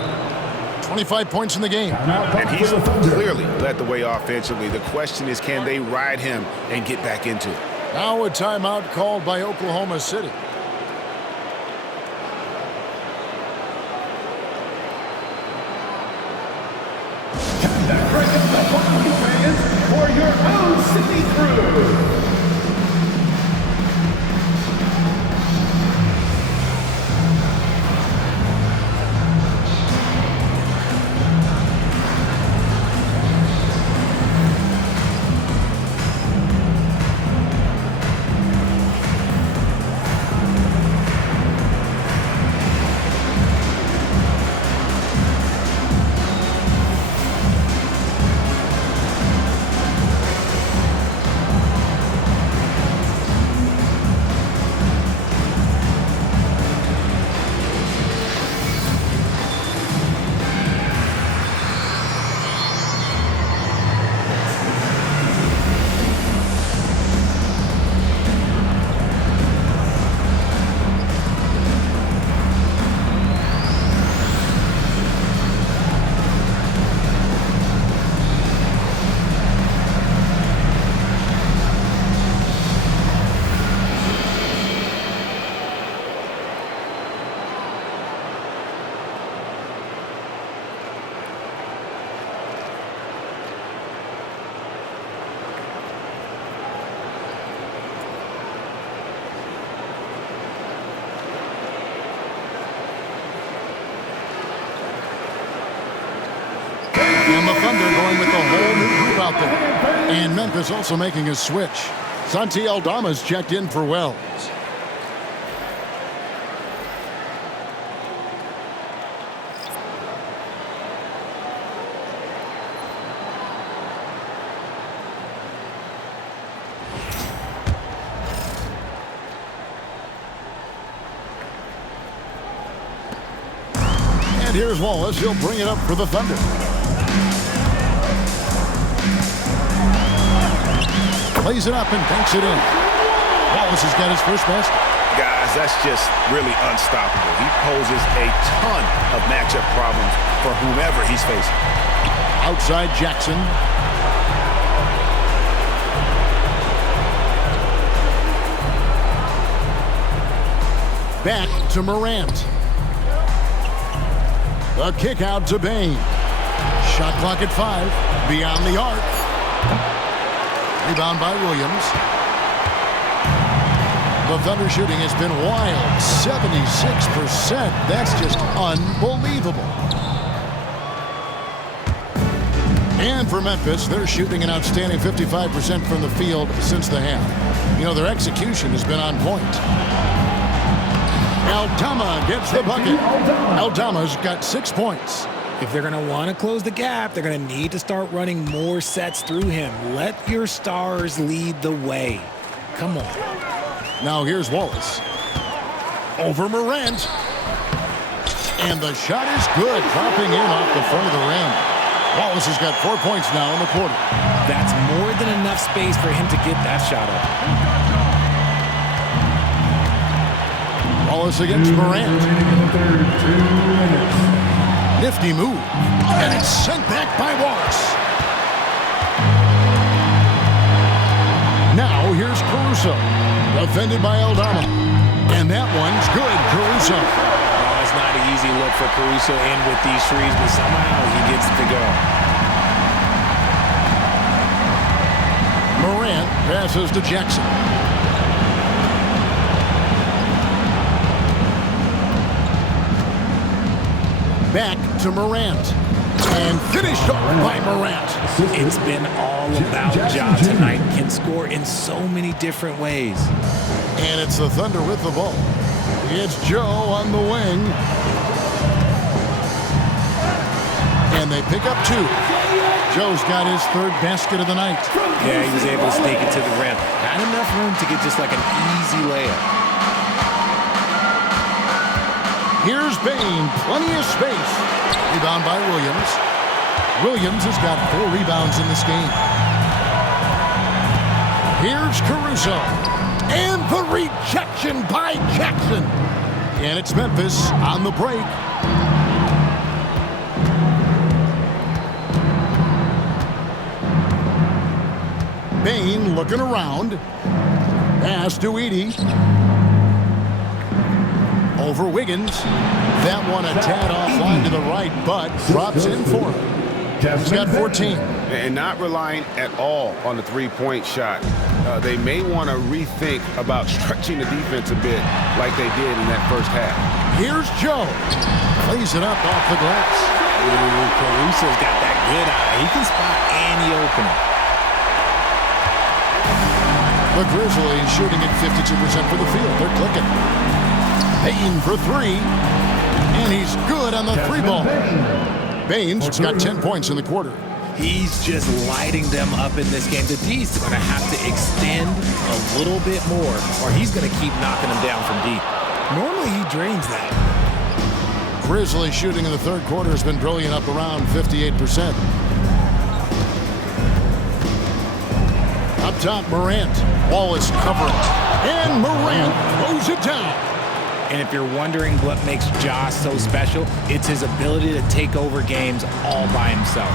25 points in the game. And he's clearly led the way offensively. The question is, can they ride him and get back into it? Now a timeout called by Oklahoma City. Congratulations the following fans for your own city crew. And the Thunder going with the whole new group out there. And Memphis also making a switch. Santi Aldama's checked in for Wells. And here's Wallace. He'll bring it up for the Thunder. Plays it up and banks it in. Wallace has got his first basket. Guys, that's just really unstoppable. He poses a ton of matchup problems for whomever he's facing. Outside Jackson. Back to Morant. The kick out to Bain. Shot clock at 5. Beyond the arc. Rebound by Williams. The Thunder shooting has been wild. 76%. That's just unbelievable. And for Memphis, they're shooting an outstanding 55% from the field since the half. You know, their execution has been on point. Aldama gets the bucket. Aldama's got 6 points. If they're going to want to close the gap, they're going to need to start running more sets through him. Let your stars lead the way. Come on. Now here's Wallace. Over Morant. And the shot is good. Dropping in off the front of the rim. Wallace has got 4 points now in the quarter. That's more than enough space for him to get that shot up. Wallace against Morant. 2 minutes. Nifty move. And it's sent back by Wallace. Now here's Caruso. Defended by Aldama. And that one's good. Caruso. Oh, it's not an easy look for Caruso in with these threes, but somehow he gets to go. Morant passes to Jackson. Back to Morant. And finished off by Morant. It's been all about Ja tonight. Can score in so many different ways. And it's the Thunder with the ball. It's Joe on the wing. And they pick up 2. Joe's got his third basket of the night. Yeah, he was able to sneak it to the rim. Had enough room to get just like an easy layup. Here's Bain, plenty of space. Rebound by Williams. Williams has got 4 rebounds in this game. Here's Caruso. And the rejection by Jackson. And it's Memphis on the break. Bain looking around. Pass to Edey. Over Wiggins. That one a tad offline to the right, but drops in for him. He's got 14. And not relying at all on the three-point shot. They may want to rethink about stretching the defense a bit like they did in that first half. Here's Joe. Plays it up off the glass. Ooh, Caruso's got that good eye. He can spot any opening. The Grizzlies shooting at 52% for the field. They're clicking. Bain for 3. And he's good on the 3 ball. Bain's got 10 points in the quarter. He's just lighting them up in this game. The D's going to have to extend a little bit more, or he's going to keep knocking them down from deep. Normally, he drains that. Grizzlies shooting in the third quarter has been brilliant, up around 58%. Up top, Morant. Wallace covering. And Morant throws it down. And if you're wondering what makes Ja so special, it's his ability to take over games all by himself.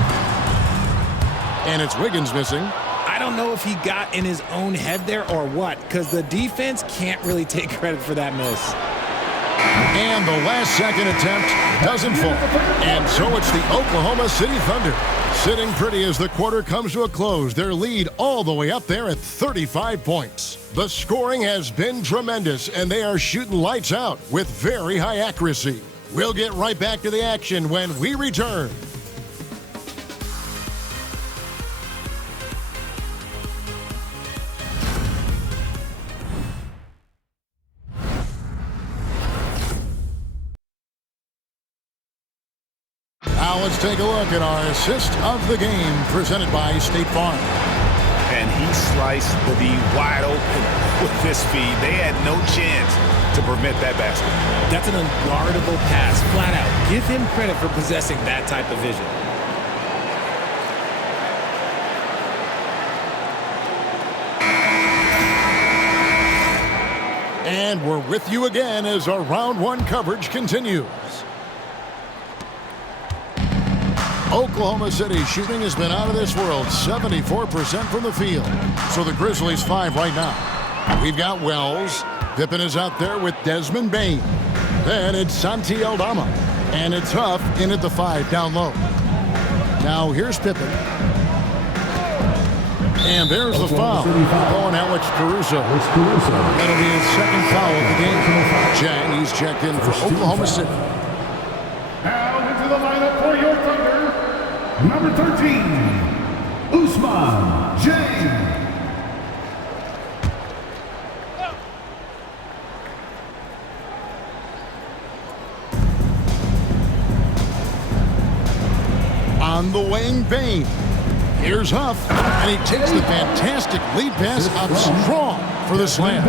And it's Wiggins missing. I don't know if he got in his own head there or what, because the defense can't really take credit for that miss. And the last second attempt doesn't fall. And so it's the Oklahoma City Thunder sitting pretty as the quarter comes to a close. Their lead all the way up there at 35 points. The scoring has been tremendous, and they are shooting lights out with very high accuracy. We'll get right back to the action when we return. Now let's take a look at our assist of the game presented by State Farm. And he sliced the D wide open with this feed. They had no chance to prevent that basket. That's an unguardable pass, flat out. Give him credit for possessing that type of vision. And we're with you again as our round one coverage continues. Oklahoma City shooting has been out of this world, 74% from the field. So the Grizzlies 5 right now. We've got Wells. Pippen is out there with Desmond Bain. Then it's Santi Aldama. And it's Huff in at the 5 down low. Now here's Pippen. And there's the foul on Alex Caruso. That'll be his second foul of the game. Jang, he's checked in for Oklahoma City. Now into the lineup for your Thunder, number 13, Usman Jang. On the wing, Bain. Here's Huff, and he takes the fantastic lead pass out strong for the slam.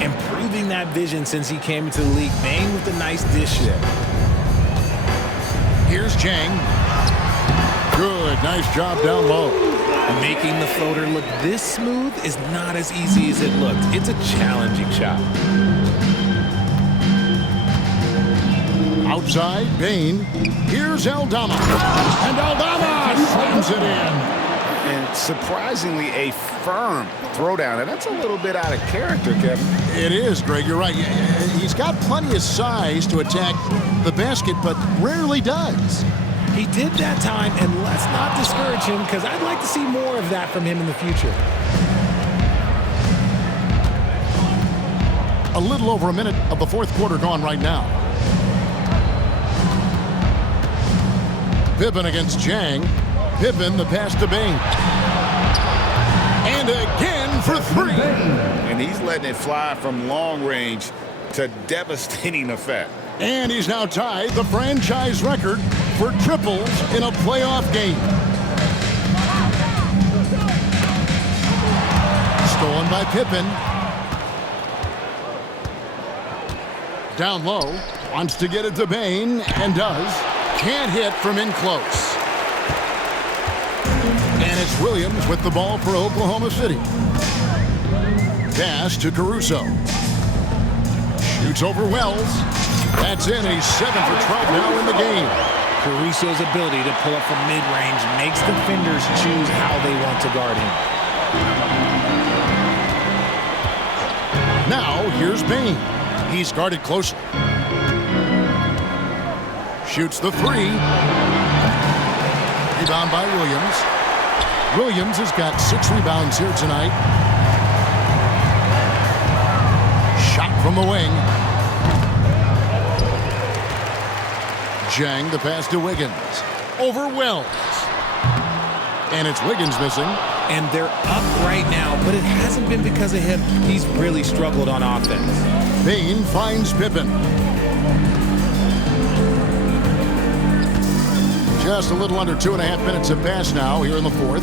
Improving that vision since he came into the league. Bain with a nice dish there. Here's Jang. Good, nice job down low. Making the floater look this smooth is not as easy as it looked. It's a challenging shot. Outside, Bain. Here's Aldama. And Aldama slams it in. And surprisingly, a firm throwdown. And that's a little bit out of character, Kevin. It is, Greg. You're right. He's got plenty of size to attack the basket, but rarely does. He did that time, and let's not discourage him because I'd like to see more of that from him in the future. A little over a minute of the fourth quarter gone right now. Pippen against Jang. Pippen, the pass to Bain. And again for 3. And he's letting it fly from long range to devastating effect. And he's now tied the franchise record for triples in a playoff game. Stolen by Pippen. Down low. Wants to get it to Bane, and does. Can't hit from in close. And it's Williams with the ball for Oklahoma City. Pass to Caruso. Shoots over Wells. That's in. He's 7 for 12 now in the game. Caruso's ability to pull up from mid-range makes defenders choose how they want to guard him. Now, here's Bane. He's guarded closely. Shoots the three. Rebound by Williams. Williams has got 6 rebounds here tonight. Shot from the wing. Jang, the pass to Wiggins. Over Wells. And it's Wiggins missing. And they're up right now, but it hasn't been because of him. He's really struggled on offense. Bane finds Pippen. Just a little under 2.5 minutes have passed now here in the fourth.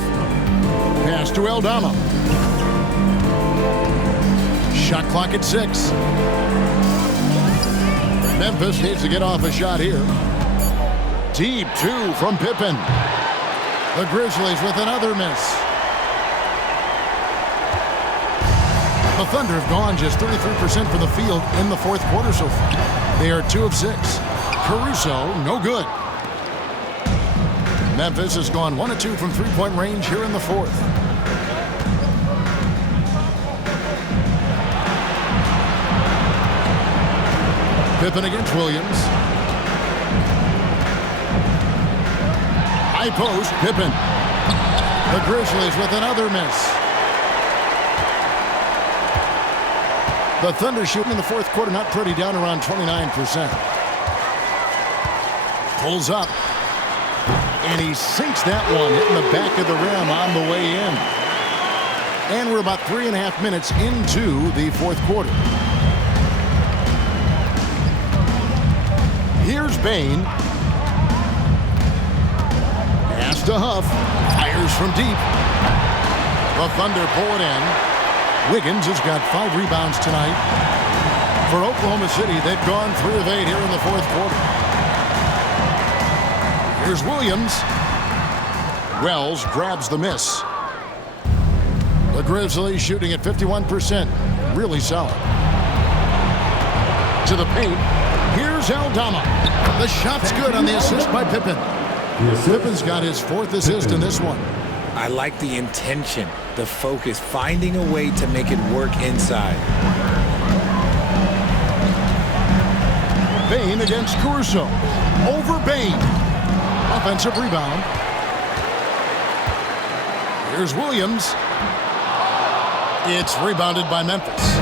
Pass to Aldama. Shot clock at 6. Memphis needs to get off a shot here. Deep 2 from Pippen. The Grizzlies with another miss. The Thunder have gone just 33% from the field in the fourth quarter so far. They are 2 of 6. Caruso, no good. Memphis has gone 1 of 2 from three-point range here in the fourth. Pippen against Williams. High post, Pippen. The Grizzlies with another miss. The Thunder shooting in the fourth quarter not pretty, down around 29%. Pulls up. And he sinks that one, hitting the back of the rim on the way in. And we're about 3.5 minutes into the fourth quarter. Here's Bane. Pass to Huff. Fires from deep. The Thunder pull it in. Wiggins has got 5 rebounds tonight. For Oklahoma City, they've gone 3 of 8 here in the fourth quarter. Here's Williams. Wells grabs the miss. The Grizzlies shooting at 51%. Really solid. To the paint. Here's Aldama. The shot's good on the assist by Pippen. Pippen's got his 4th assist in this one. I like the intention, the focus, finding a way to make it work inside. Bane against Caruso. Over Bane. Offensive rebound. Here's Williams. It's rebounded by Memphis.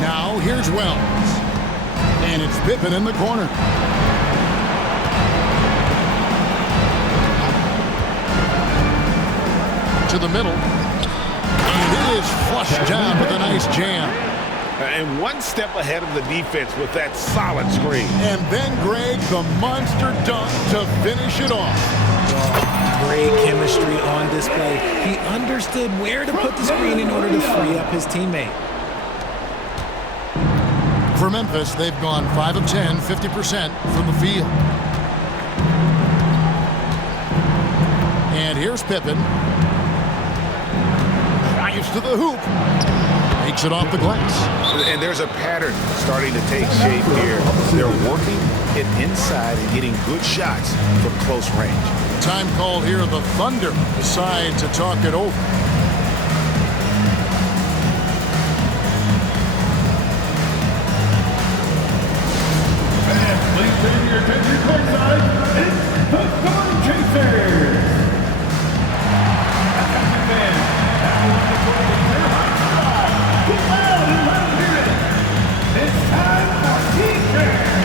Now here's Wells. And it's Pippen in the corner. To the middle. And it is flushed down with a nice jam. And one step ahead of the defense with that solid screen. And then Greg, the monster dunk to finish it off. Great chemistry on display. He understood where to put the screen in order to free up his teammate. For Memphis, they've gone 5 of 10, 50% from the field. And here's Pippen. Drives to the hoop. Takes it off the glass. And there's a pattern starting to take shape here. They're working it inside and getting good shots from close range. Time called here. The Thunder decide to talk it over. And please turn your attention courtside. It's the Storm Chasers. It's time for defense.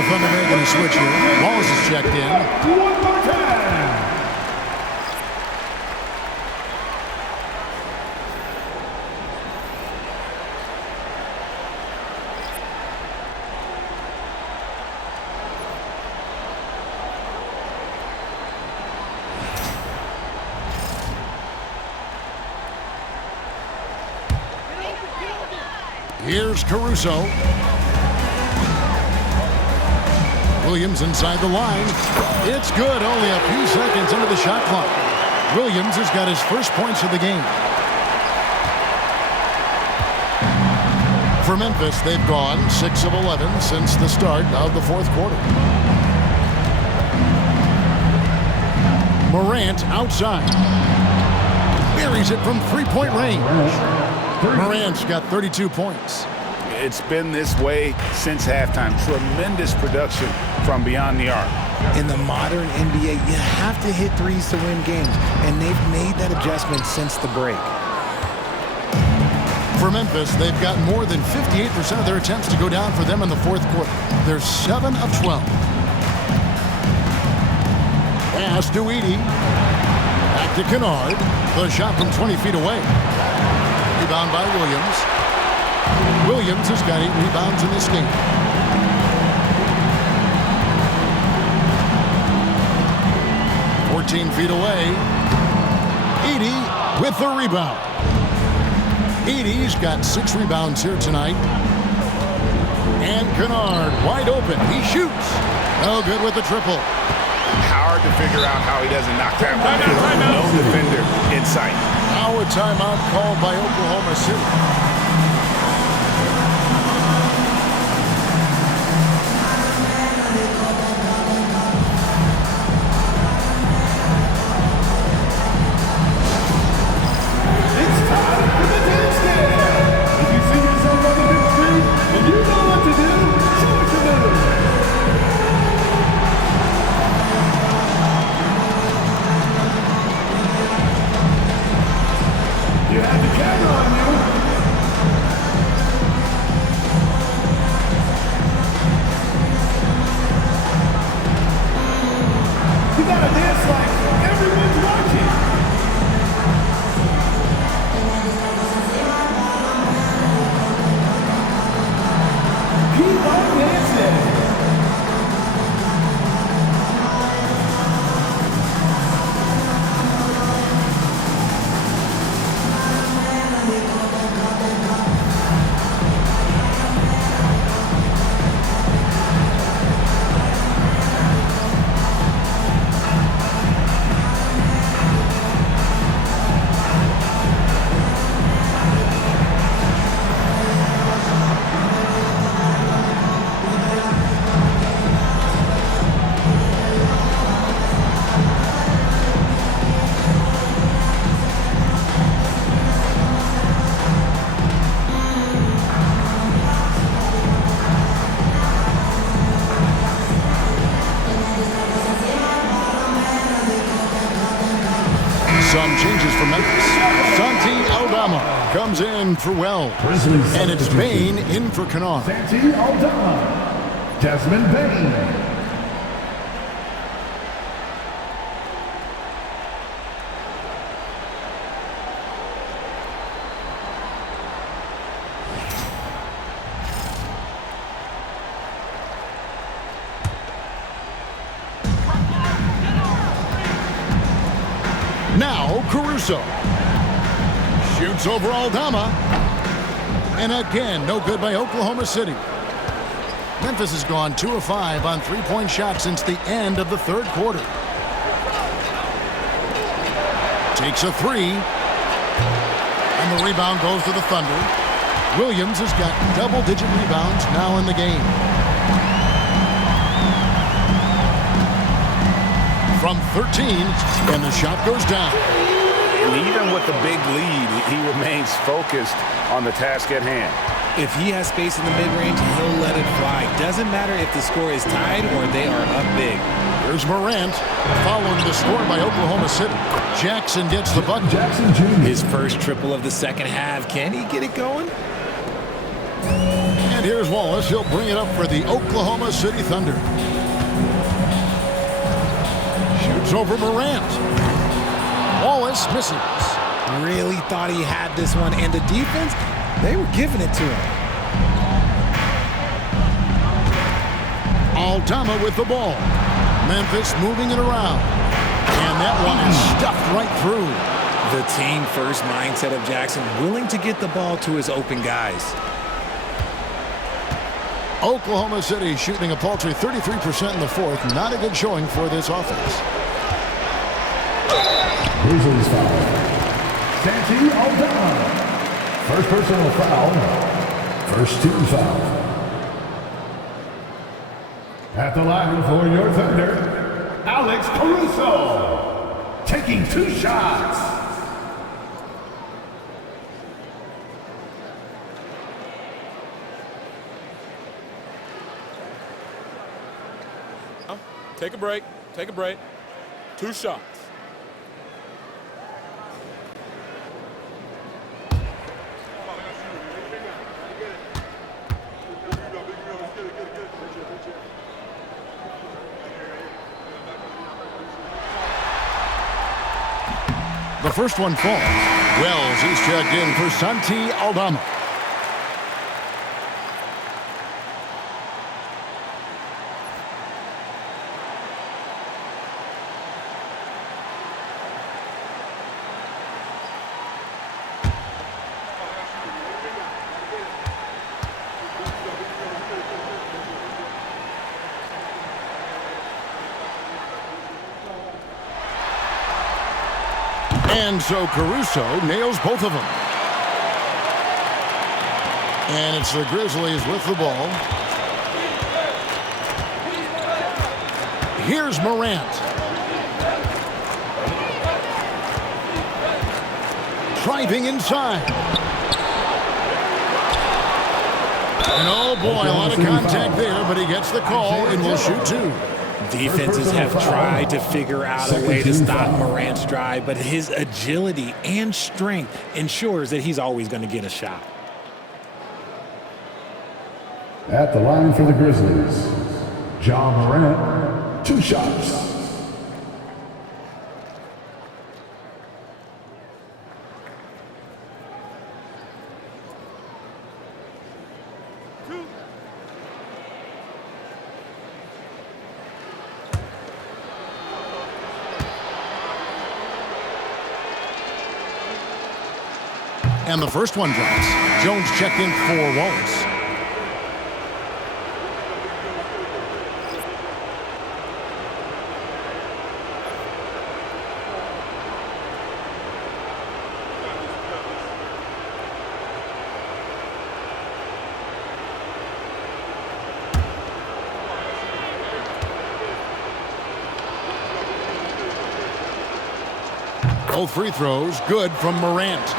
the Thunder making a switch here. Walls is checked in. One more time. Here's Caruso. Williams inside the line. It's good. Only a few seconds into the shot clock. Williams has got his first points of the game. For Memphis, they've gone 6 of 11 since the start of the fourth quarter. Morant outside. Buries it from three-point range. Morant's got 32 points. It's been this way since halftime. Tremendous production from beyond the arc. In the modern NBA, you have to hit threes to win games, and they've made that adjustment since the break. For Memphis, they've got more than 58% of their attempts to go down for them in the fourth quarter. They're 7 of 12. Pass to Edey. Back to Kennard. The shot from 20 feet away. Rebound by Williams. Williams has got 8 rebounds in this game. Feet away. Edey with the rebound. Edey's got 6 rebounds here tonight. And Kennard wide open. He shoots. No good with the triple. Hard to figure out how he doesn't knock that one down. No defender in sight. Now a timeout called by Oklahoma City. Some changes for Memphis. Santi Aldama comes in for Wells. And it's Bain in for Kennard. Santi Aldama. Desmond Bain. Now Caruso shoots over Aldama, and again no good by Oklahoma City. Memphis has gone 2 of 5 on 3-point shots since the end of the third quarter. Takes a 3, and the rebound goes to the Thunder. Williams has got double-digit rebounds now in the game. From 13, and the shot goes down. And even with the big lead, he remains focused on the task at hand. If he has space in the mid-range, he'll let it fly. Doesn't matter if the score is tied or they are up big. Here's Morant, following the score by Oklahoma City. Jackson gets the bucket. Jackson Jr. His first triple of the second half. Can he get it going? And here's Wallace. He'll bring it up for the Oklahoma City Thunder. Shoots over Morant. Wallace misses. Really thought he had this one, and the defense, they were giving it to him. Aldama with the ball. Memphis moving it around. And that one is stuffed right through. The team first mindset of Jackson, willing to get the ball to his open guys. Oklahoma City shooting a paltry 33% in the fourth. Not a good showing for this offense. Grizzlies foul. Santi Aldama. First personal foul. First team foul. At the line for your Thunder, Alex Caruso. Taking 2 shots. Take a break. Take a break. 2 shots. The first one falls. Wells is checked in for Santi Aldama. And so Caruso nails both of them. And it's the Grizzlies with the ball. Here's Morant. Driving inside. And oh boy, a lot of contact there, but he gets the call and will shoot 2. Defenses have tried to figure out a way to stop Morant's drive, but his agility and strength ensures that he's always going to get a shot. At the line for the Grizzlies, Ja Morant, 2 shots. And the first one drops. Jones checked in for Wallace. Both free throws good from Morant.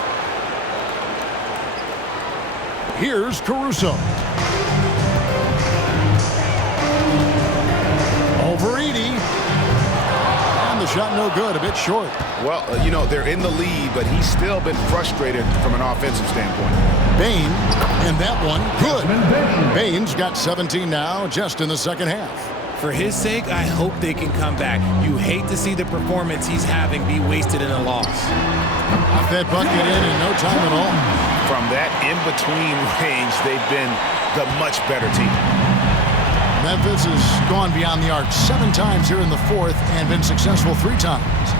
Here's Caruso. Over 80. And the shot no good, a bit short. Well, you know, they're in the lead, but he's still been frustrated from an offensive standpoint. Bain, and that one good. Bain's got 17 now, just in the second half. For his sake, I hope they can come back. You hate to see the performance he's having be wasted in a loss. Got that bucket in no time at all. From that in-between range, they've been the much better team. Memphis has gone beyond the arc 7 times here in the fourth and been successful 3 times.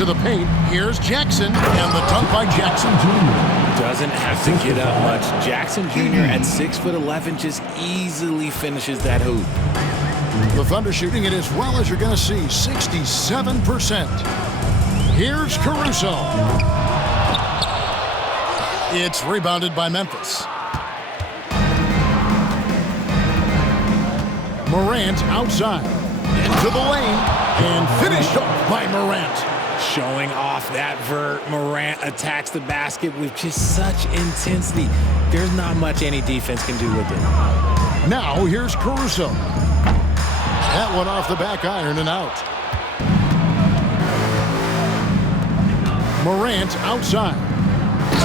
To the paint, here's Jackson, and the dunk by Jackson Jr. Doesn't have to get up much. Jackson Jr. at 6'11" just easily finishes that hoop. The Thunder shooting it as well as you're going to see, 67%. Here's Caruso. It's rebounded by Memphis. Morant outside. Into the lane. And finished off by Morant. Showing off that vert. Morant attacks the basket with just such intensity. There's not much any defense can do with it. Now here's Caruso. That one off the back iron and out. Morant outside.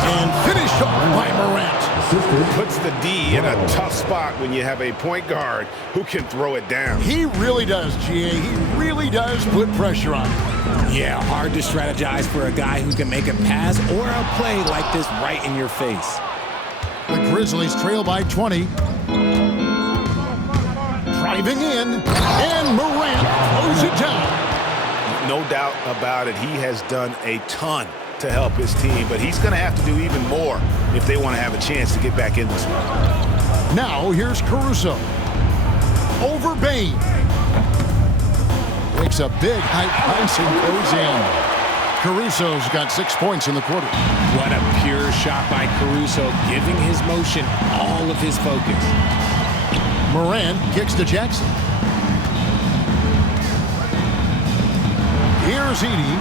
And finished off by Morant. Puts the D in a tough spot when you have a point guard who can throw it down. He really does, GA. He really does put pressure on him. Yeah, hard to strategize for a guy who can make a pass or a play like this right in your face. The Grizzlies trail by 20. Driving in, and Morant throws it down. No doubt about it, he has done a ton to help his team, but he's going to have to do even more if they want to have a chance to get back in this one. Now here's Caruso. Over Bain. Makes a big high punch and goes in. Caruso's got 6 points in the quarter. What a pure shot by Caruso, giving his motion all of his focus. Morant kicks to Jackson. Here's Edey.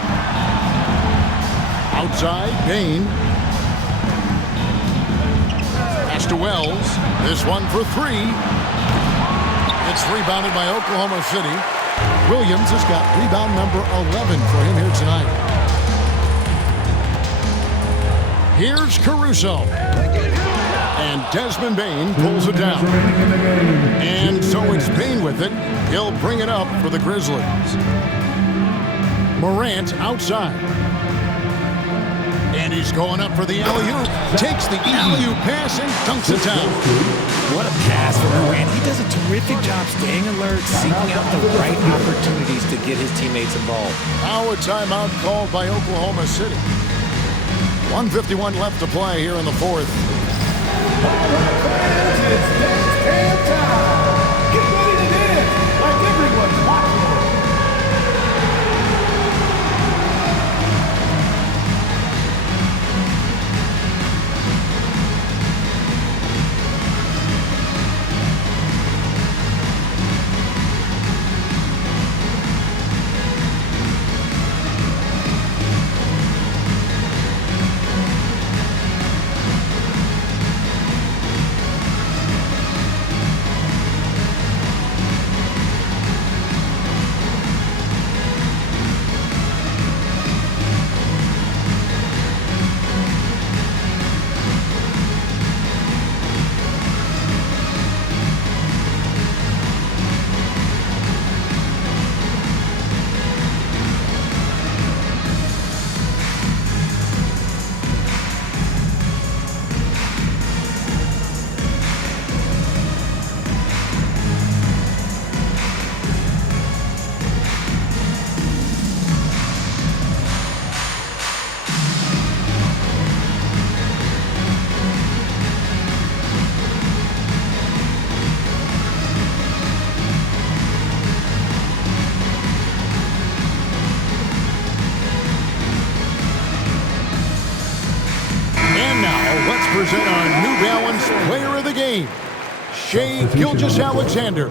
Outside, Bain. Pass to Wells. This one for three. It's rebounded by Oklahoma City. Williams has got rebound number 11 for him here tonight. Here's Caruso. And Desmond Bain pulls it down. And so it's Bain with it. He'll bring it up for the Grizzlies. Morant outside. And he's going up for the alley-oop. Takes the alley-oop pass and dunks it down. What a pass for Morant. He does a terrific job staying alert, seeking out the right opportunities to get his teammates involved. Now a timeout called by Oklahoma City. 1:51 left to play here in the fourth. It's dance time. Get ready to dance like everyone's watching. Present our New Balance Player of the Game, Shai Gilgeous-Alexander.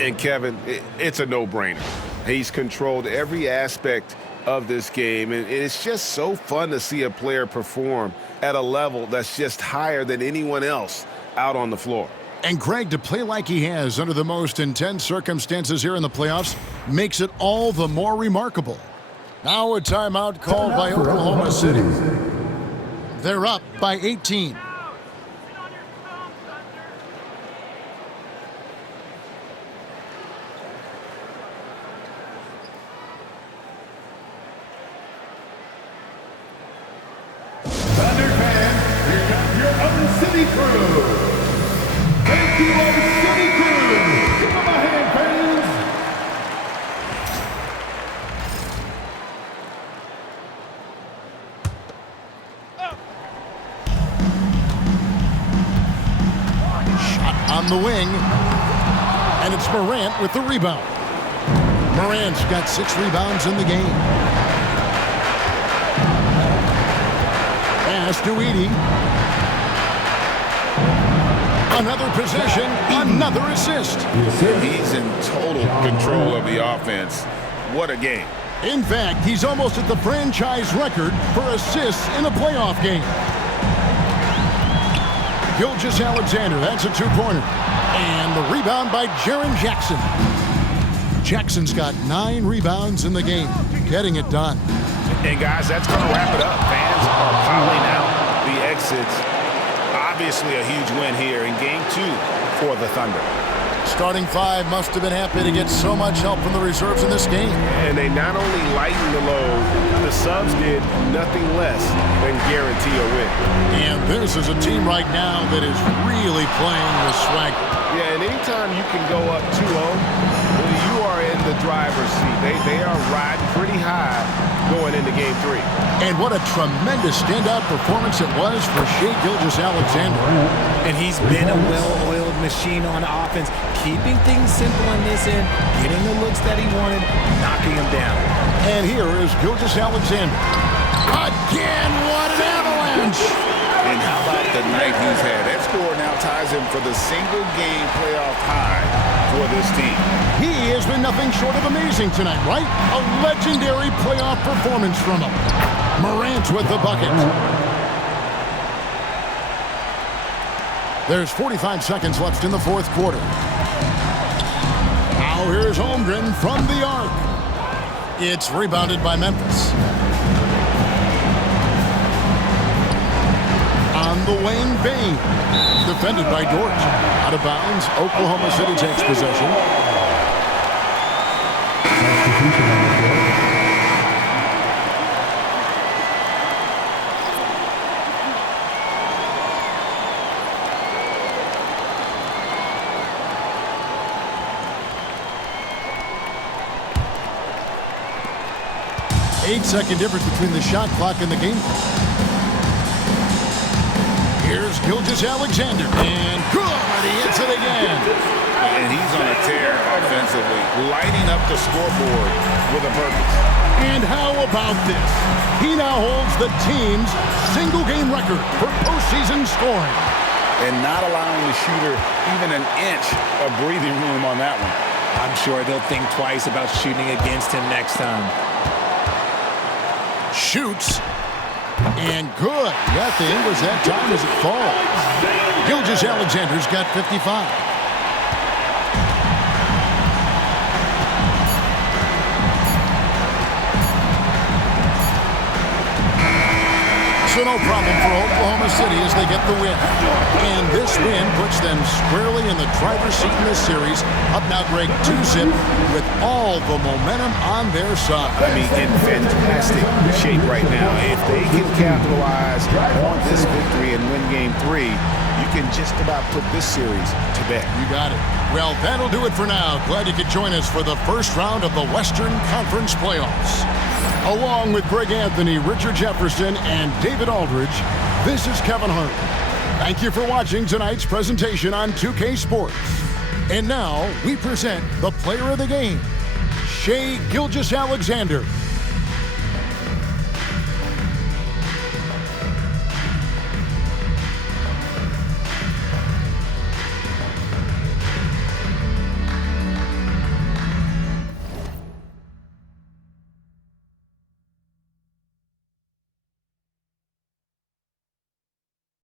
And Kevin, it's a no-brainer. He's controlled every aspect of this game, and it's just so fun to see a player perform at a level that's just higher than anyone else out on the floor. And Greg, to play like he has under the most intense circumstances here in the playoffs makes it all the more remarkable. Now a timeout called by Oklahoma City. They're up by 18. Thunder fans, here comes your own City crew. Thank you, own City crew. Give them a hand, fans. On the wing, and it's Morant with the rebound. Morant's got 6 rebounds in the game. Pass to Edey. Another possession, another assist. He's in total control of the offense. What a game. In fact, he's almost at the franchise record for assists in a playoff game. Gilgeous-Alexander, that's a 2-pointer. And the rebound by Jaren Jackson. Jackson's got 9 rebounds in the game, getting it done. And guys, that's going to wrap it up. Fans are piling out the exits. Obviously a huge win here in Game 2 for the Thunder. Starting five must have been happy to get so much help from the reserves in this game. And they not only lightened the load, the subs did nothing less than guarantee a win. And this is a team right now that is really playing with swagger. Yeah, and anytime you can go up 2-0, you are in the driver's seat. They are riding pretty high going into Game 3. And what a tremendous standout performance it was for Shai Gilgeous-Alexander. And he's been a well-oiled machine on offense, keeping things simple on this end, getting the looks that he wanted, knocking him down. And here is Gilgeous-Alexander. Again, what an avalanche! And how about the night he's had? That score now ties him for the single-game playoff high for this team. He has been nothing short of amazing tonight, right? A legendary playoff performance from him. Morant with the bucket. There's 45 seconds left in the fourth quarter. Now here's Holmgren from the arc. It's rebounded by Memphis. On the wing, Bain. Defended by Dort. Out of bounds, Oklahoma City takes possession. 8-second difference between the shot clock and the game clock. Here's Gilgeous-Alexander, and good! He hits it again. And he's on a tear offensively, lighting up the scoreboard with a purpose. And how about this? He now holds the team's single-game record for postseason scoring. And not allowing the shooter even an inch of breathing room on that one. I'm sure they'll think twice about shooting against him next time. Shoots. And good. Got the English that time as it falls. Gilgeous-Alexander's got 55. So no problem for Oklahoma City as they get the win. And this win puts them squarely in the driver's seat in this series. Up now, Greg, 2-zip with all the momentum on their side. I mean, in fantastic shape right now. If they can capitalize on this victory and win Game 3, you can just about put this series to bed. You got it. Well, that'll do it for now. Glad you could join us for the first round of the Western Conference Playoffs. Along with Greg Anthony, Richard Jefferson, and David Aldridge, this is Kevin Hart. Thank you for watching tonight's presentation on 2K Sports. And now, we present the player of the game, Shai Gilgeous-Alexander.